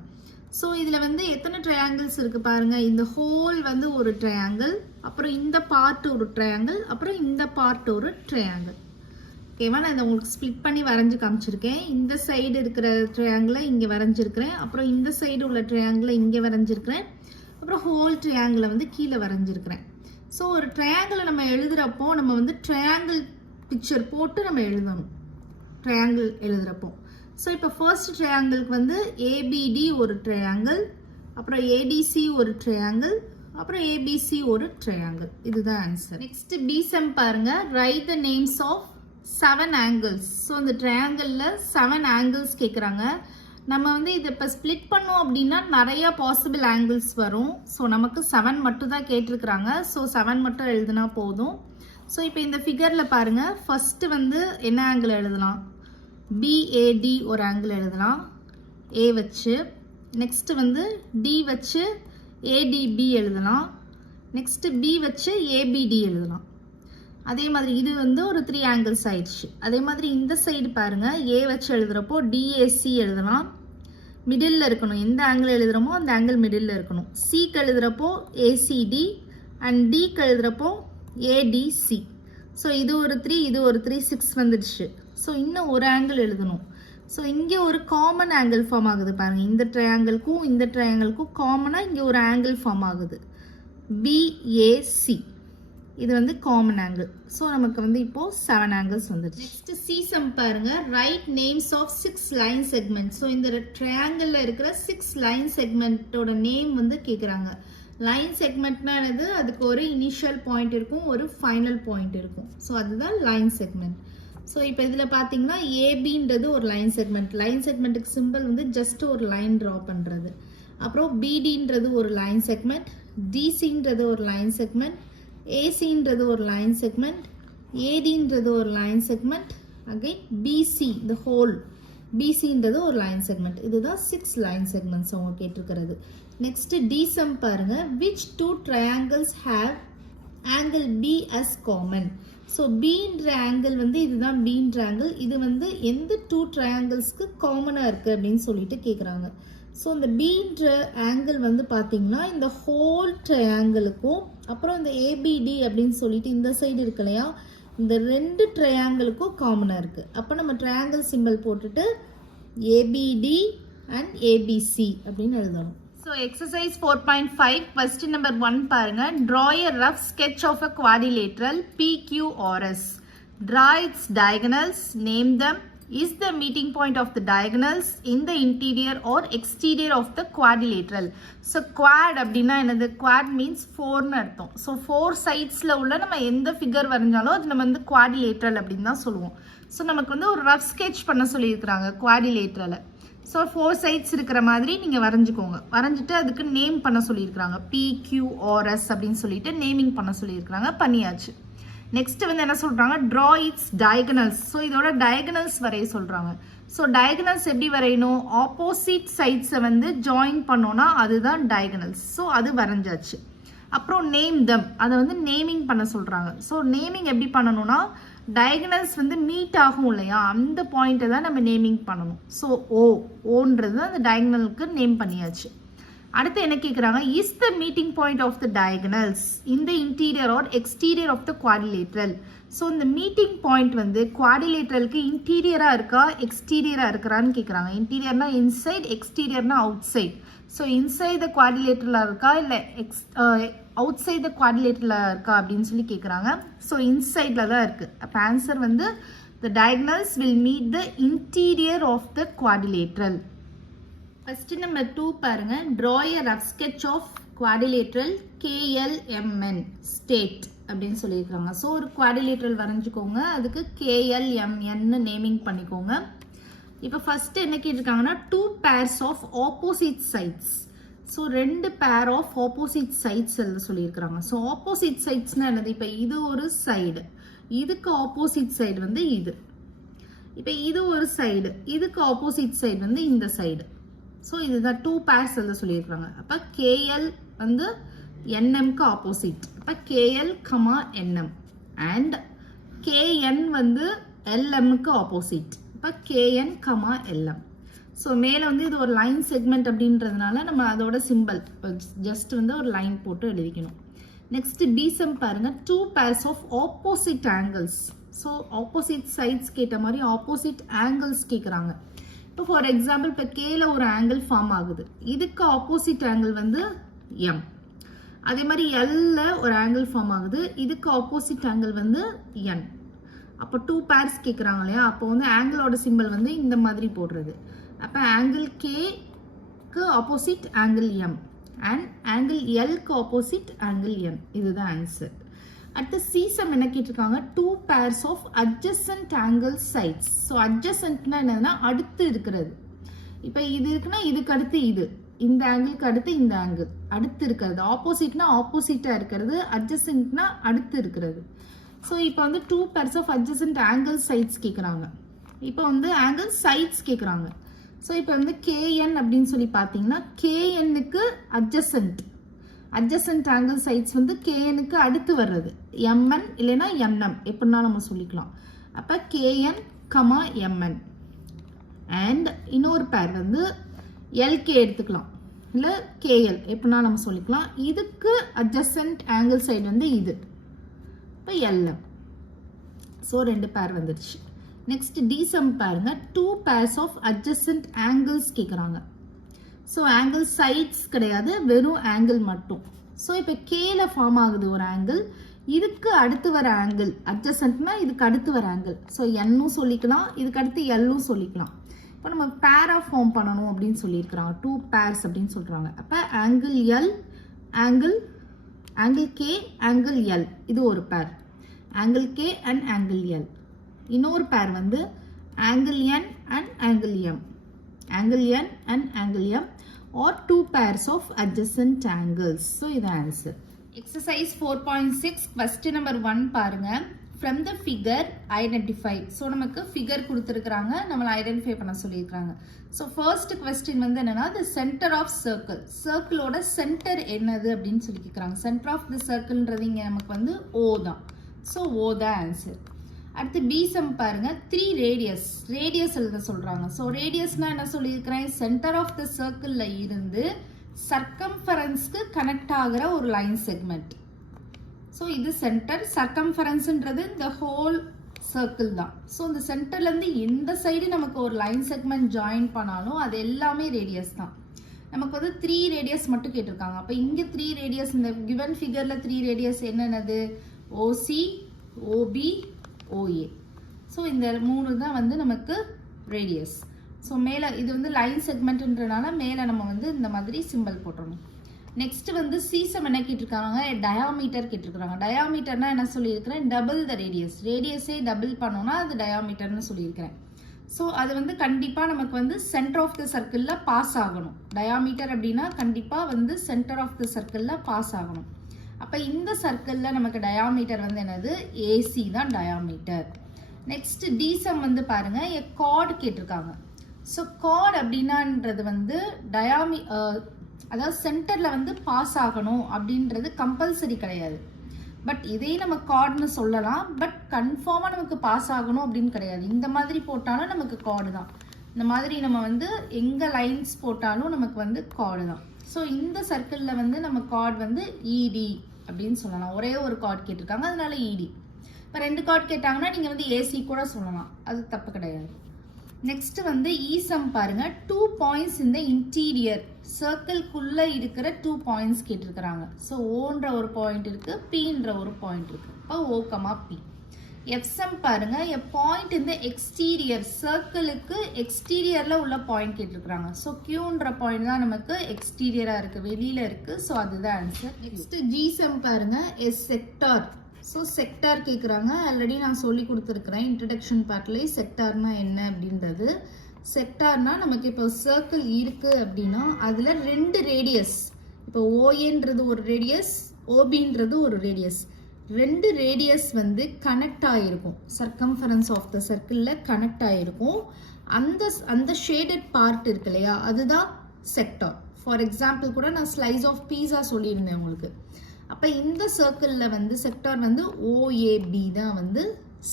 ஸோ இதில் வந்து எத்தனை ட்ரையாங்கிள்ஸ் இருக்கு பாருங்க. இந்த ஹோல் வந்து ஒரு ட்ரையாங்கிள், அப்புறம் இந்த பார்ட் ஒரு ட்ரையாங்கிள், அப்புறம் இந்த பார்ட் ஒரு ட்ரையாங்கிள். ஓகேவா? நான் இதை உங்களுக்கு ஸ்ப்ளிட் பண்ணி வரைஞ்சி காமிச்சிருக்கேன். இந்த சைடு இருக்கிற ட்ரையாங்கிளை இங்கே வரைஞ்சிருக்கிறேன், அப்புறம் இந்த சைடு உள்ள ட்ரையாங்கிளை இங்கே வரைஞ்சிருக்கிறேன், அப்புறம் ஹோல் ட்ரையாங்கிளை வந்து கீழே வரைஞ்சிருக்கிறேன். ஸோ ஒரு ட்ரையாங்கிளை நம்ம எழுதுகிறப்போ நம்ம வந்து ட்ரையாங்கிள் பிக்சர் போட்டு நம்ம எழுதணும். ட்ரையாங்கிள் எழுதுகிறப்போ ஸோ இப்போ ஃபர்ஸ்ட் ட்ரையாங்கிளுக்கு வந்து ABD ஒரு ட்ரையாங்கிள், அப்புறம் ADC ஒரு ட்ரையாங்கிள், அப்புறம் ABC ஒரு ட்ரையாங்கிள். இதுதான் ஆன்சர். நெக்ஸ்ட் பிசம் பாருங்க. Write the names of 7 angles. So இந்த ட்ரையாங்கிளில் 7 ஆங்கிள்ஸ் கேட்குறாங்க. நம்ம வந்து இதை இப்போ ஸ்ப்ளிட் பண்ணோம் அப்படின்னா நிறைய பாசிபிள் ஆங்கிள்ஸ் வரும். ஸோ நமக்கு 7 மட்டும் தான் கேட்டிருக்கிறாங்க. ஸோ 7 மட்டும் எழுதுனா போதும். ஸோ இப்போ இந்த ஃபிகரில் பாருங்கள். ஃபஸ்ட்டு வந்து என்ன ஆங்கிள் எழுதலாம்? BAD ஒரு ஆங்கிள் எழுதலாம் A வச்சு. நெக்ஸ்ட்டு வந்து D வச்சு ADB எழுதலாம். நெக்ஸ்ட்டு B வச்சு ABD எழுதலாம். அதே மாதிரி இது வந்து ஒரு 3 ஆங்கிள்ஸ் ஆயிடுச்சு. அதே மாதிரி இந்த சைடு பாருங்கள். A வச்சு எழுதுகிறப்போ DAC எழுதலாம். மிடில் இருக்கணும். எந்த ஆங்கிள் எழுதுகிறோமோ அந்த ஆங்கிள் மிடில் இருக்கணும். Cக்கு எழுதுகிறப்போ ACD அண்ட் Dக்கு எழுதுகிறப்போ ADC. ஸோ இது ஒரு 3, இது ஒரு 3, 6 வந்துடுச்சு. ஸோ இன்னும் ஒரு ஆங்கிள் எழுதணும். ஸோ இங்கே ஒரு காமன் ஆங்கிள் ஃபார்ம் ஆகுது பாருங்கள். இந்த ட்ரையாங்கிளுக்கும் இந்த ட்ரையாங்கிளுக்கும் காமனாக இங்கே ஒரு ஆங்கிள் ஃபார்ம் ஆகுது BAC. இது வந்து காமன் ஆங்கிள். ஸோ நமக்கு வந்து இப்போது 7 ஆங்கிள்ஸ் வந்துடுச்சு. நெக்ஸ்ட் C சம் பாருங்க. Write names of 6 line segment. So இந்த ட்ரையாங்கிளில் இருக்கிற 6 லைன் செக்மெண்ட்டோட நேம் வந்து கேட்குறாங்க. லைன் செக்மெண்ட்னா அதுக்கு ஒரு இனிஷியல் பாயிண்ட் இருக்கும், ஒரு ஃபைனல் பாயிண்ட் இருக்கும். ஸோ அதுதான் லைன் செக்மெண்ட். ஸோ இப்போ இதில் பார்த்தீங்கன்னா ஏபின்றது ஒரு லைன் செக்மெண்ட். லைன் செக்மெண்ட்டுக்கு சிம்பிள் வந்து ஜஸ்ட் ஒரு லைன் ட்ரா பண்ணுறது. அப்புறம் பிடின்றது ஒரு லைன் செக்மெண்ட், டிசின்றது ஒரு லைன் செக்மெண்ட், ஏசின்றது ஒரு லைன் செக்மெண்ட், ஏடின்றது ஒரு line segment, again BC the whole பிசின்றது ஒரு லைன் செக்மெண்ட். இதுதான் 6 லைன் செக்மெண்ட்ஸ் அவங்க கேட்டிருக்கிறது. நெக்ஸ்ட் டிசம் பாருங்க. Which 2 triangles have angle B as common? So பீன்ற ஆங்கிள் வந்து இதுதான் பீன்ற ஆங்கிள். இது வந்து எந்த 2 ட்ரையாங்கிள்ஸ்க்கு காமனாக இருக்குது அப்படின்னு சொல்லிட்டு கேட்குறாங்க. ஸோ இந்த பீன்ற ஆங்கிள் வந்து பார்த்தீங்கன்னா இந்த ஹோல் ட்ரையாங்கிளுக்கும் அப்புறம் இந்த ஏபிடி அப்படின்னு சொல்லிட்டு இந்த சைடு இருக்கு இல்லையா, இந்த 2 ட்ரையாங்கிளுக்கும் காமனாக இருக்குது. அப்போ நம்ம ட்ரையாங்கிள் சிம்பிள் போட்டுட்டு ஏபிடி அண்ட் ஏபிசி அப்படின்னு எழுதணும். So exercise 4.5 question number 1 பாருங்க. Draw a rough sketch of a quadrilateral PQRS. Draw its diagonals, name them. Is the meeting point of the diagonals in the interior or exterior of the quadrilateral? So quad அப்படின்னா என்னது? Quad means 4ன்னு அர்த்தம். So 4 sidesல உள்ள நம்ம எந்த figure வரைஞ்சாலும் அது நம்ம வந்து quadrilateral அப்படின்னு தான் சொல்லுவோம். ஸோ நமக்கு வந்து ஒரு ரஃப் sketch பண்ண சொல்லியிருக்கிறாங்க quadrilateral. ஸோ 4 சைட்ஸ் இருக்கிற மாதிரி நீங்கள் வரைஞ்சிக்கோங்க. வரைஞ்சிட்டு அதுக்கு நேம் பண்ண சொல்லியிருக்கிறாங்க. PQRS அப்படின்னு சொல்லிட்டு நேமிங் பண்ண சொல்லியிருக்கிறாங்க. பண்ணியாச்சு. நெக்ஸ்ட் வந்து என்ன சொல்கிறாங்க? Draw it's diagonals. ஸோ இதோட டயகனல்ஸ் வரைய சொல்கிறாங்க. ஸோ டயகனல்ஸ் எப்படி வரையணும்? ஆப்போசிட் சைட்ஸை வந்து ஜாயின் பண்ணோன்னா அதுதான் டயகனல்ஸ். ஸோ அது வரைஞ்சாச்சு. அப்புறம் நேம் தம், அதை வந்து நேமிங் பண்ண சொல்கிறாங்க. ஸோ நேமிங் எப்படி பண்ணணும்னா டயகனல்ஸ் வந்து மீட் ஆகும் இல்லையா, அந்த பாயிண்ட்டை தான் நம்ம நேமிங் பண்ணணும். ஸோ ஓன்றது அந்த டயகனலுக்கு நேம் பண்ணியாச்சு. அடுத்து என்ன கேட்குறாங்க? Is the meeting point of the diagonals in the interior or exterior of the quadrilateral. So இந்த மீட்டிங் பாயிண்ட் வந்து குவாடிலேட்ரலுக்கு இன்டீரியராக இருக்கா எக்ஸ்டீரியராக இருக்கிறான்னு கேட்குறாங்க. இன்டீரியர்னா இன்சைட், எக்ஸ்டீரியர்னா outside. So inside the குவாடிலேட்ரலாக இருக்கா இல்லை அவுட் சைட் த குவாடிலேட்டரில் இருக்கா அப்படின்னு சொல்லி கேட்குறாங்க. ஸோ இன்சைடில் தான் இருக்குது. அப்போ ஆன்சர் வந்து the diagonals will meet the interior of the quadrilateral. First number 2 பாருங்க. Draw a rough sketch of quadrilateral KLMN state அப்படின்னு சொல்லியிருக்காங்க. ஸோ ஒரு குவாடிலேட்ரல் வரைஞ்சிக்கோங்க. அதுக்கு KLMN நேமிங் பண்ணிக்கோங்க. இப்போ ஃபஸ்ட்டு என்ன கேட்டிருக்காங்கன்னா 2 pairs of opposite sides. So 2 pair of opposite sides எழுத சொல்லியிருக்கிறாங்க. ஸோ ஆப்போசிட் சைட்ஸ்னால் என்னது? இப்போ இது ஒரு சைடு, இதுக்கு ஆப்போசிட் சைடு வந்து இது. இப்போ இது ஒரு சைடு, இதுக்கு ஆப்போசிட் சைடு வந்து இந்த சைடு. ஸோ இதுதான் 2 பேர்ஸ் எழுத சொல்லியிருக்கிறாங்க. அப்போ KL வந்து NMக்கு ஆப்போசிட். அப்போ KL, NM அண்ட் KN வந்து LMக்கு ஆப்போசிட். இப்போ KN, LM. ஸோ மேலே வந்து இது ஒரு லைன் செக்மெண்ட் அப்படின்றதுனால நம்ம அதோட சிம்பிள் ஜஸ்ட் வந்து ஒரு லைன் போட்டு எழுதிக்கணும். நெக்ஸ்ட் பிசம் பாருங்க. 2 pairs of opposite angles. So opposite sides கேட்ட மாதிரி ஆப்போசிட் ஆங்கிள்ஸ் கேட்குறாங்க. இப்போ ஃபார் எக்ஸாம்பிள் இப்போ கேல ஒரு ஆங்கிள் ஃபார்ம் ஆகுது, இதுக்கு ஆப்போசிட் ஆங்கிள் வந்து M. அதே மாதிரி எல்ல ஒரு ஆங்கிள் ஃபார்ம் ஆகுது, இதுக்கு ஆப்போசிட் ஆங்கிள் வந்து N. அப்போ 2 pairs கேட்குறாங்க இல்லையா, அப்போ வந்து ஆங்கிளோட சிம்பிள் வந்து இந்த மாதிரி போடுறது. அப்போ ஆங்கிள் கேக்கு opposite angle M and angle எல்க்கு ஆப்போசிட் ஆங்கிள் N. இதுதான் ஆன்சர். அடுத்து சீசம் என்ன கேட்டிருக்காங்க? 2 pairs of adjacent angle sides. So அட்ஜசன்ட்னா என்னதுன்னா அடுத்து இருக்கிறது. இப்போ இது இருக்குன்னா இதுக்கு அடுத்து இது, இந்த ஆங்கிளுக்கு அடுத்து இந்த ஆங்கிள் அடுத்து இருக்கிறது. ஆப்போசிட்னா ஆப்போசிட்டாக இருக்கிறது, அட்ஜசன்ட்னா அடுத்து இருக்கிறது. ஸோ இப்போ வந்து 2 pairs of adjacent angle sides கேட்குறாங்க. இப்போ வந்து ஆங்கிள் சைட்ஸ் கேட்குறாங்க. ஸோ இப்போ வந்து KN அப்படின்னு சொல்லி பார்த்தீங்கன்னா KNக்கு அட்ஜசன்ட் ஆங்கிள் சைட்ஸ் வந்து KNக்கு அடுத்து வர்றது MN இல்லைன்னா MM எப்படின்னா நம்ம சொல்லிக்கலாம். அப்போ KN, MN அண்ட் இன்னொரு பேர் வந்து LK எடுத்துக்கலாம், இல்லை KL எப்படின்னா நம்ம சொல்லிக்கலாம். இதுக்கு அட்ஜசன்ட் ஆங்கிள் சைடு வந்து இது, இப்போ LM. ஸோ 2 பேர் வந்துடுச்சு. நெக்ஸ்ட் டிசம் பாருங்க. 2 pairs ஆஃப் அட்ஜசன்ட் ஆங்கிள்ஸ் கேட்குறாங்க. ஸோ ஆங்கிள் சைட்ஸ் கிடையாது, வெறும் ஆங்கிள் மட்டும். ஸோ இப்போ கேல ஃபார்ம் ஆகுது ஒரு ஆங்கிள், இதுக்கு அடுத்து வர ஆங்கிள் அட்ஜசன்ட்னா இதுக்கு அடுத்து வர ஆங்கிள். ஸோ என்னும் சொல்லிக்கலாம், இதுக்கு அடுத்து எல்லும் சொல்லிக்கலாம். இப்போ நம்ம பேரா ஃபார்ம் பண்ணணும் அப்படின்னு சொல்லியிருக்கிறாங்க. 2 pairs அப்படின்னு சொல்கிறாங்க. அப்போ angle L, angle K, angle L, இது ஒரு பேர். Angle K and angle L. இன்னொரு பேர் வந்து angle N and angle M. Angle N and angle M or two pairs of adjacent angles. So இது answer. Exercise 4.6 question number 1 பாருங்க. From the figure identify. So நமக்கு figure கொடுத்திருக்காங்க, நம்மள identify பண்ண சொல்லியிருக்காங்க. So first question வந்து என்னன்னா the center of circle. Circle ஓட center என்னது அப்படின்னு சொல்லி கேக்குறாங்க. Center of the circleன்றது இங்க நமக்கு வந்து O தான். So O தான் answer. அடுத்து B sum பாருங்க 3 radius எழுத சொல்றாங்க. So radiusனா என்ன சொல்லியிருக்கிறேன், center of the circleல இருந்து circumferenceக்கு connect ஆகிற ஒரு line segment. So இது center, circumferenceன்றது the whole circle தான். So இந்த centerல இருந்து எந்த சைடு நமக்கு ஒரு line segment join பண்ணாலும் அது எல்லாமே radius தான். நமக்கு வந்து 3 radius மட்டும் கேட்டிருக்காங்க. அப்ப இங்க 3 radius, இந்த given figureல 3 radius என்னென்னது, OC, OB, OA. So இந்த 3 தான் வந்து நமக்கு ரேடியஸ். ஸோ மேலே இது வந்து லைன் செக்மெண்ட்ன்றனால மேலே நம்ம வந்து இந்த மாதிரி சிம்பிள் போட்டுறணும். நெக்ஸ்ட் வந்து சீசம் என்ன கேட்டிருக்காங்க, டயாமீட்டர் கேட்டிருக்காங்க. டயாமீட்டர்னா என்ன சொல்லியிருக்கிறேன், டபுள் த ரேடியஸ். ரேடியஸே டபுள் பண்ணோம்னா அது டயாமீட்டர்னு சொல்லியிருக்கிறேன். ஸோ அது வந்து கண்டிப்பாக நமக்கு வந்து சென்டர் ஆஃப் த சர்க்கிளில் பாஸ் ஆகணும். டயாமீட்டர் அப்படின்னா கண்டிப்பாக வந்து சென்டர் ஆஃப் த சர்க்கிளில் பாஸ் ஆகணும். அப்போ இந்த சர்க்கிளில் நமக்கு டயாமீட்டர் வந்து என்னது, ஏசி தான் டயாமீட்டர். நெக்ஸ்ட் டிசம் வந்து பாருங்க கார்டு கேட்டிருக்காங்க. ஸோ கார்டு அப்படின்னான்றது வந்து அதாவது சென்டரில் வந்து பாஸ் ஆகணும் அப்படின்றது கம்பல்சரி கிடையாது. பட் இதே நம்ம கார்டுன்னு சொல்லலாம், பட் கன்ஃபார்மாக நமக்கு பாஸ் ஆகணும் அப்படின்னு கிடையாது. இந்த மாதிரி போட்டாலும் நமக்கு கார்டு தான். இந்த மாதிரி நம்ம வந்து எங்கே லைன்ஸ் போட்டாலும் நமக்கு வந்து கார்டு தான். ஸோ இந்த சர்க்கிளில் வந்து நம்ம கார்டு வந்து இடி அப்படின்னு சொல்லலாம். ஒரே ஒரு கார்டு கேட்டிருக்காங்க, அதனால இடி. இப்போ 2 கார்டு கேட்டாங்கன்னா நீங்கள் வந்து ஏசி கூட சொல்லலாம், அது தப்பு கிடையாது. நெக்ஸ்ட் வந்து ஈசம் பாருங்க 2 பாயிண்ட்ஸ் இந்த இன்டீரியர் சர்க்கிள்குள்ளே இருக்கிற 2 பாயிண்ட்ஸ் கேட்டிருக்கிறாங்க. ஸோ ஓன்ற ஒரு பாயிண்ட் இருக்கு, பின்ற ஒரு பாயிண்ட் இருக்கு. இப்போ ஓகமா பி. எஃப்சம் பாருங்க எ பாயிண்ட் இந்த எக்ஸ்டீரியர் சர்க்கிளுக்கு எக்ஸ்டீரியரில் உள்ள பாயிண்ட் கேட்டிருக்கிறாங்க. ஸோ கியூன்ற பாயிண்ட் தான் நமக்கு எக்ஸ்டீரியராக இருக்குது, வெளியில் இருக்குது. ஸோ அதுதான் ஆன்சர். நெக்ஸ்ட் ஜிசம் பாருங்க எஸ் செக்டார். ஸோ செக்டார் கேட்குறாங்க. ஆல்ரெடி நான் சொல்லி கொடுத்துருக்குறேன் இன்ட்ரடக்ஷன் பார்ட்லேயே செக்டார்னா என்ன அப்படின்றது. செக்டார்னா நமக்கு இப்போ சர்க்கிள் இருக்குது அப்படின்னா அதில் 2 ரேடியஸ், இப்போ ஓஏன்றது ஒரு ரேடியஸ், ஓபின்றது ஒரு ரேடியஸ். 2 ரேடியஸ் வந்து கனெக்ட் ஆகிருக்கும், சர்க்கம்ஃபரன்ஸ் ஆஃப் த சர்க்கிளில் கனெக்ட் ஆகிருக்கும். அந்த ஷேடட் பார்ட் இருக்கு இல்லையா, அதுதான் செக்டார். ஃபார் எக்ஸாம்பிள் கூட நான் ஸ்லைஸ் ஆஃப் பீஸா சொல்லியிருந்தேன் உங்களுக்கு. அப்போ இந்த சர்க்கிளில் வந்து செக்டார் வந்து ஓஏபி தான் வந்து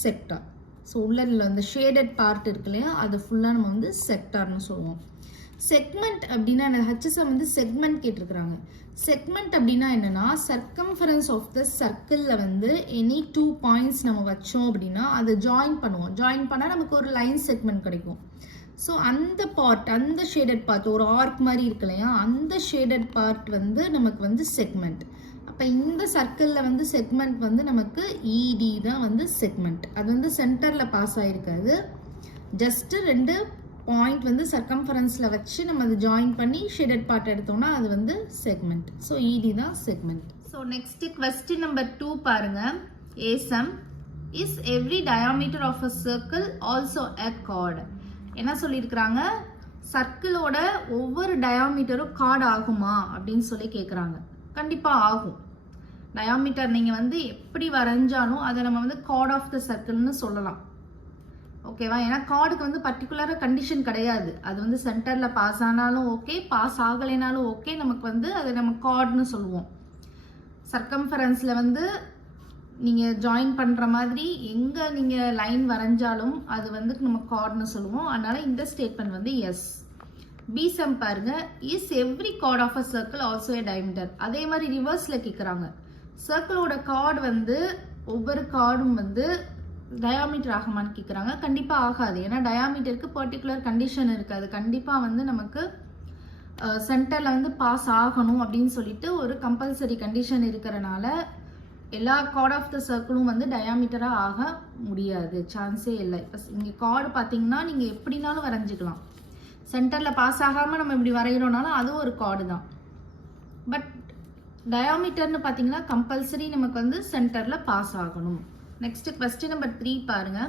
செக்டார். ஸோ உள்ள அந்த ஷேடட் பார்ட் இருக்கு இல்லையா, அது ஃபுல்லாக நம்ம வந்து செக்டார்னு சொல்லுவோம். செக்மெண்ட் அப்படின்னா ஹெச்எஸ்எம் வந்து செக்மெண்ட் கேட்டிருக்கிறாங்க. செக்மெண்ட் அப்படின்னா என்னன்னா சர்க்கம்ஃபரன்ஸ் ஆஃப் த சர்க்கிளில் வந்து எனி 2 பாயிண்ட்ஸ் நம்ம வச்சோம் அப்படின்னா அதை ஜாயின் பண்ணுவோம். ஜாயின் பண்ணால் நமக்கு ஒரு லைன் செக்மெண்ட் கிடைக்கும். ஸோ அந்த பார்ட், அந்த ஷேடட் பார்ட், ஒரு ஆர்க் மாதிரி இருக்கு இல்லையா, அந்த ஷேடட் பார்ட் வந்து நமக்கு வந்து செக்மெண்ட். அப்போ இந்த சர்க்கிளில் வந்து செக்மெண்ட் வந்து நமக்கு இடி தான் வந்து செக்மெண்ட். அது வந்து சென்டரில் பாஸ் ஆகிருக்காது, ஜஸ்ட்டு 2 பாயிண்ட் வந்து சர்க்கம்ஃபரன்ஸில் வச்சு நம்ம அதை ஜாயின் பண்ணி ஷேடட் பார்ட் எடுத்தோம்னா அது வந்து செக்மெண்ட். ஸோ இடி தான் segment. So next question number 2 பாருங்க. ஏசம் is every diameter of a circle also a chord. என்ன சொல்லியிருக்கிறாங்க, சர்க்கிளோட ஒவ்வொரு டயாமீட்டரும் கார்டு ஆகுமா அப்படின்னு சொல்லி கேட்குறாங்க. கண்டிப்பாக ஆகும். டயாமீட்டர் நீங்கள் வந்து எப்படி வரைஞ்சாலும் அதை நம்ம வந்து கார்டு ஆஃப் த சர்க்கிள்னு சொல்லலாம். ஓகேவா? ஏன்னா கார்டுக்கு வந்து பர்டிகுலராக கண்டிஷன் கிடையாது. அது வந்து சென்டரில் பாஸ் ஆனாலும் ஓகே, பாஸ் ஆகலைனாலும் ஓகே, நமக்கு வந்து அதை நம்ம கார்டுன்னு சொல்லுவோம். சர்க்கம்ஃபரன்ஸில் வந்து நீங்கள் ஜாயின் பண்ணுற மாதிரி எங்கே நீங்கள் லைன் வரைஞ்சாலும் அது வந்து நம்ம கார்டுன்னு சொல்லுவோம். அதனால் இந்த ஸ்டேட்மெண்ட் வந்து எஸ். பி சம் பாருங்க, is every chord of a circle also a diameter. அதே மாதிரி ரிவர்ஸில் கேட்குறாங்க, சர்க்கிளோட கார்டு வந்து ஒவ்வொரு கார்டும் வந்து டயாமீட்டர் ஆகுமான்னு கேட்குறாங்க. கண்டிப்பாக ஆகாது. ஏன்னா டயாமீட்டருக்கு பர்டிகுலர் கண்டிஷன் இருக்காது. கண்டிப்பாக வந்து நமக்கு சென்டரில் வந்து பாஸ் ஆகணும் அப்படின்னு சொல்லிட்டு ஒரு கம்பல்சரி கண்டிஷன் இருக்கிறனால எல்லா கார்டு ஆஃப் த சர்க்கிளும் வந்து டயாமீட்டராக ஆக முடியாது, சான்ஸே இல்லை. இப்போ இங்கே கார்டு பார்த்தீங்கன்னா நீங்கள் எப்படினாலும் வரைஞ்சிக்கலாம். சென்டரில் பாஸ் ஆகாமல் நம்ம இப்படி வரைகிறோனாலும் அதுவும் ஒரு கார்டு தான். பட் டயாமீட்டர்னு பார்த்தீங்கன்னா கம்பல்சரி நமக்கு வந்து சென்டரில் பாஸ் ஆகணும். நெக்ஸ்ட் கொஸ்டின் நம்பர் 3 பாருங்க.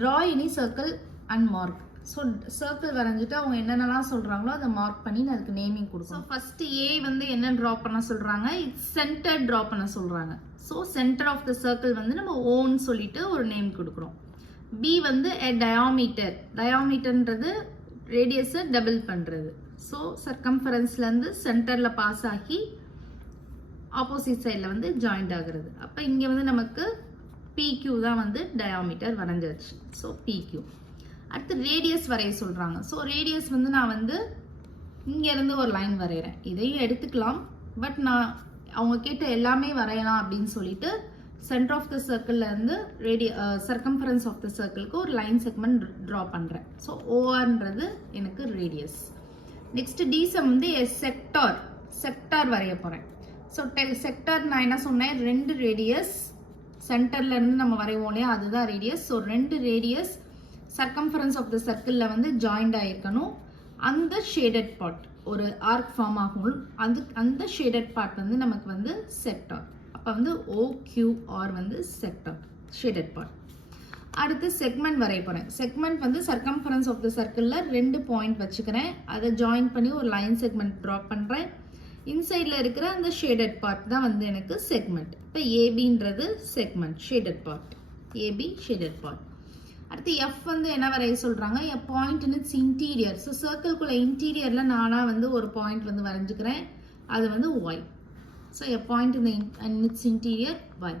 draw any circle and mark. So circle வரைஞ்சிட்டு அவங்க என்னென்னலாம் சொல்கிறாங்களோ அதை மார்க் பண்ணி நான் அதுக்கு நேமிங் கொடுக்கும். ஸோ ஃபஸ்ட்டு ஏ வந்து என்ன ட்ரா பண்ண சொல்கிறாங்க, இட்ஸ் சென்டர் ட்ரா பண்ண சொல்கிறாங்க. So center of the circle வந்து நம்ம ஓன்னு சொல்லிட்டு ஒரு நேம் கொடுக்குறோம். பி வந்து எ டயாமீட்டர்ன்றது ரேடியஸை டபுள் பண்ணுறது. ஸோ சர்க்கம்ஃபரன்ஸ்லேருந்து சென்டரில் பாஸ் ஆகி ஆப்போசிட் சைடில் வந்து ஜாயிண்ட் ஆகுறது. அப்போ இங்கே வந்து நமக்கு பிக்யூ தான் வந்து டயாமீட்டர் வரைஞ்சாச்சு. ஸோ பிக்யூ. அடுத்து ரேடியஸ் வரைய சொல்கிறாங்க. ஸோ ரேடியஸ் வந்து நான் வந்து இங்கேருந்து ஒரு லைன் வரைகிறேன். இதையும் எடுத்துக்கலாம், பட் நான் அவங்க கேட்ட எல்லாமே வரையலாம் அப்படின்னு சொல்லிட்டு சென்டர் ஆஃப் த சர்க்கிள்லேருந்து சர்க்கம்ஃபரன்ஸ் ஆஃப் த சர்க்கிளுக்கு ஒரு லைன் செக்மெண்ட் ட்ரா பண்ணுறேன். ஸோ ஓஆர்ன்றது எனக்கு ரேடியஸ். நெக்ஸ்ட் டிசம் வந்து செக்டார் வரைய போகிறேன். ஸோ செக்டார் நான் என்ன சொன்னேன், 2 ரேடியஸ் சென்டர்லேருந்து நம்ம வரைவோம் இல்லையா, அதுதான் radius. So 2 radius circumference of the சர்க்கிளில் வந்து ஜாயிண்ட் ஆகிருக்கணும். அந்த ஷேடட் பார்ட் ஒரு ஆர்க் ஃபார்ம் ஆகும். அந்த ஷேடட் பார்ட் வந்து நமக்கு வந்து செக்டார். அப்போ வந்து OQR வந்து செக்டார் ஷேடட் பார்ட். அடுத்து செக்மெண்ட் வரைய போகிறேன். செக்மெண்ட் வந்து சர்க்கம்ஃபரன்ஸ் ஆஃப் த சர்க்கிளில் 2 பாயிண்ட் வச்சுக்கிறேன். அதை ஜாயின் பண்ணி ஒரு லைன் செக்மெண்ட் ட்ரா பண்ணுறேன். இன்சைடில் இருக்கிற அந்த ஷேடட் பார்ட் தான் வந்து எனக்கு செக்மெண்ட். இப்போ ஏபின்றது segment shaded part. AB shaded part. அடுத்து எஃப் வந்து என்ன வரைய சொல்கிறாங்க, a point in its interior. So சர்க்கிள்குள்ளே இன்டீரியரில் நானாக வந்து ஒரு பாயிண்ட் வந்து வரைஞ்சிக்கிறேன். அது வந்து Y. So a point in its interior Y.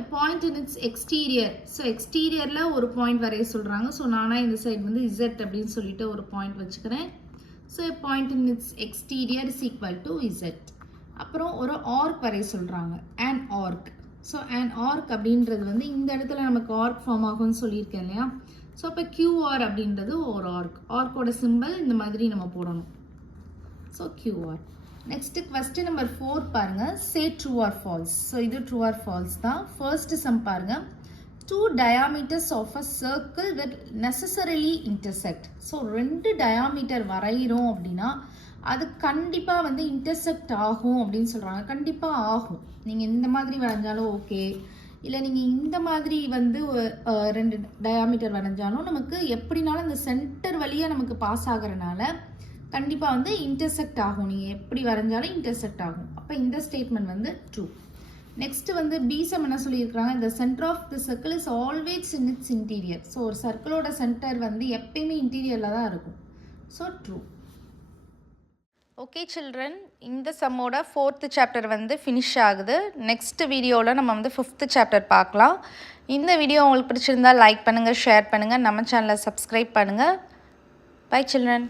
A point in its exterior. So எக்ஸ்டீரியரில் ஒரு பாயிண்ட் வரைய சொல்கிறாங்க. ஸோ நானாக இந்த சைடு வந்து இசட் அப்படின்னு சொல்லிட்டு ஒரு பாயிண்ட் வச்சுக்கிறேன். So a point in its exterior is equal to Z. அப்புறம் ஒரு ஆர்க் வரைய சொல்கிறாங்க, an arc. So an arc அப்படின்றது வந்து இந்த இடத்துல நமக்கு ஆர்க் ஃபார்ம் ஆகும்னு சொல்லியிருக்கேன் இல்லையா. ஸோ அப்போ QR அப்படின்றது ஒரு ஆர்க். ஆர்க்கோட சிம்பிள் இந்த மாதிரி நம்ம போடணும். So QR. Next question number 4 பாருங்க, சே ட்ரூ ஆர் ஃபால்ஸ். ஸோ இது ட்ரூ ஆர் ஃபால்ஸ் தான். ஃபர்ஸ்ட் சம் பாருங்க, 2 diameters of a circle that necessarily intersect. So 2 diameter வரைகிறோம் அப்படின்னா அது கண்டிப்பாக வந்து இன்டர்செக்ட் ஆகும் அப்படின்னு சொல்கிறாங்க. கண்டிப்பாக ஆகும். நீங்கள் இந்த மாதிரி வரைஞ்சாலும் ஓகே, இல்லை நீங்கள் இந்த மாதிரி வந்து 2 டயாமீட்டர் வரைஞ்சாலும் நமக்கு எப்படினாலும் அந்த சென்டர் வழியாக நமக்கு பாஸ் ஆகிறனால கண்டிப்பாக வந்து இன்டர்செக்ட் ஆகும். நீங்கள் எப்படி வரைஞ்சாலும் இன்டர்செக்ட் ஆகும். அப்போ இந்த ஸ்டேட்மெண்ட் வந்து ட்ரூ. நெக்ஸ்ட் வந்து பிசம் என்ன சொல்லியிருக்கிறாங்க, இந்த center of the circle is always in its interior. So ஒரு சர்க்கிளோட சென்டர் வந்து எப்பயுமே இன்டீரியரில் தான் இருக்கும். So true. ஓகே சில்ட்ரன், இந்த சம்மோட 4th சாப்டர் வந்து ஃபினிஷ் ஆகுது. நெக்ஸ்ட் வீடியோவில் நம்ம வந்து 5th சாப்டர் பார்க்கலாம். இந்த வீடியோ உங்களுக்கு பிடிச்சிருந்தால் லைக் பண்ணுங்கள், ஷேர் பண்ணுங்கள், நம்ம சேனலை சப்ஸ்கிரைப் பண்ணுங்கள். Bye children.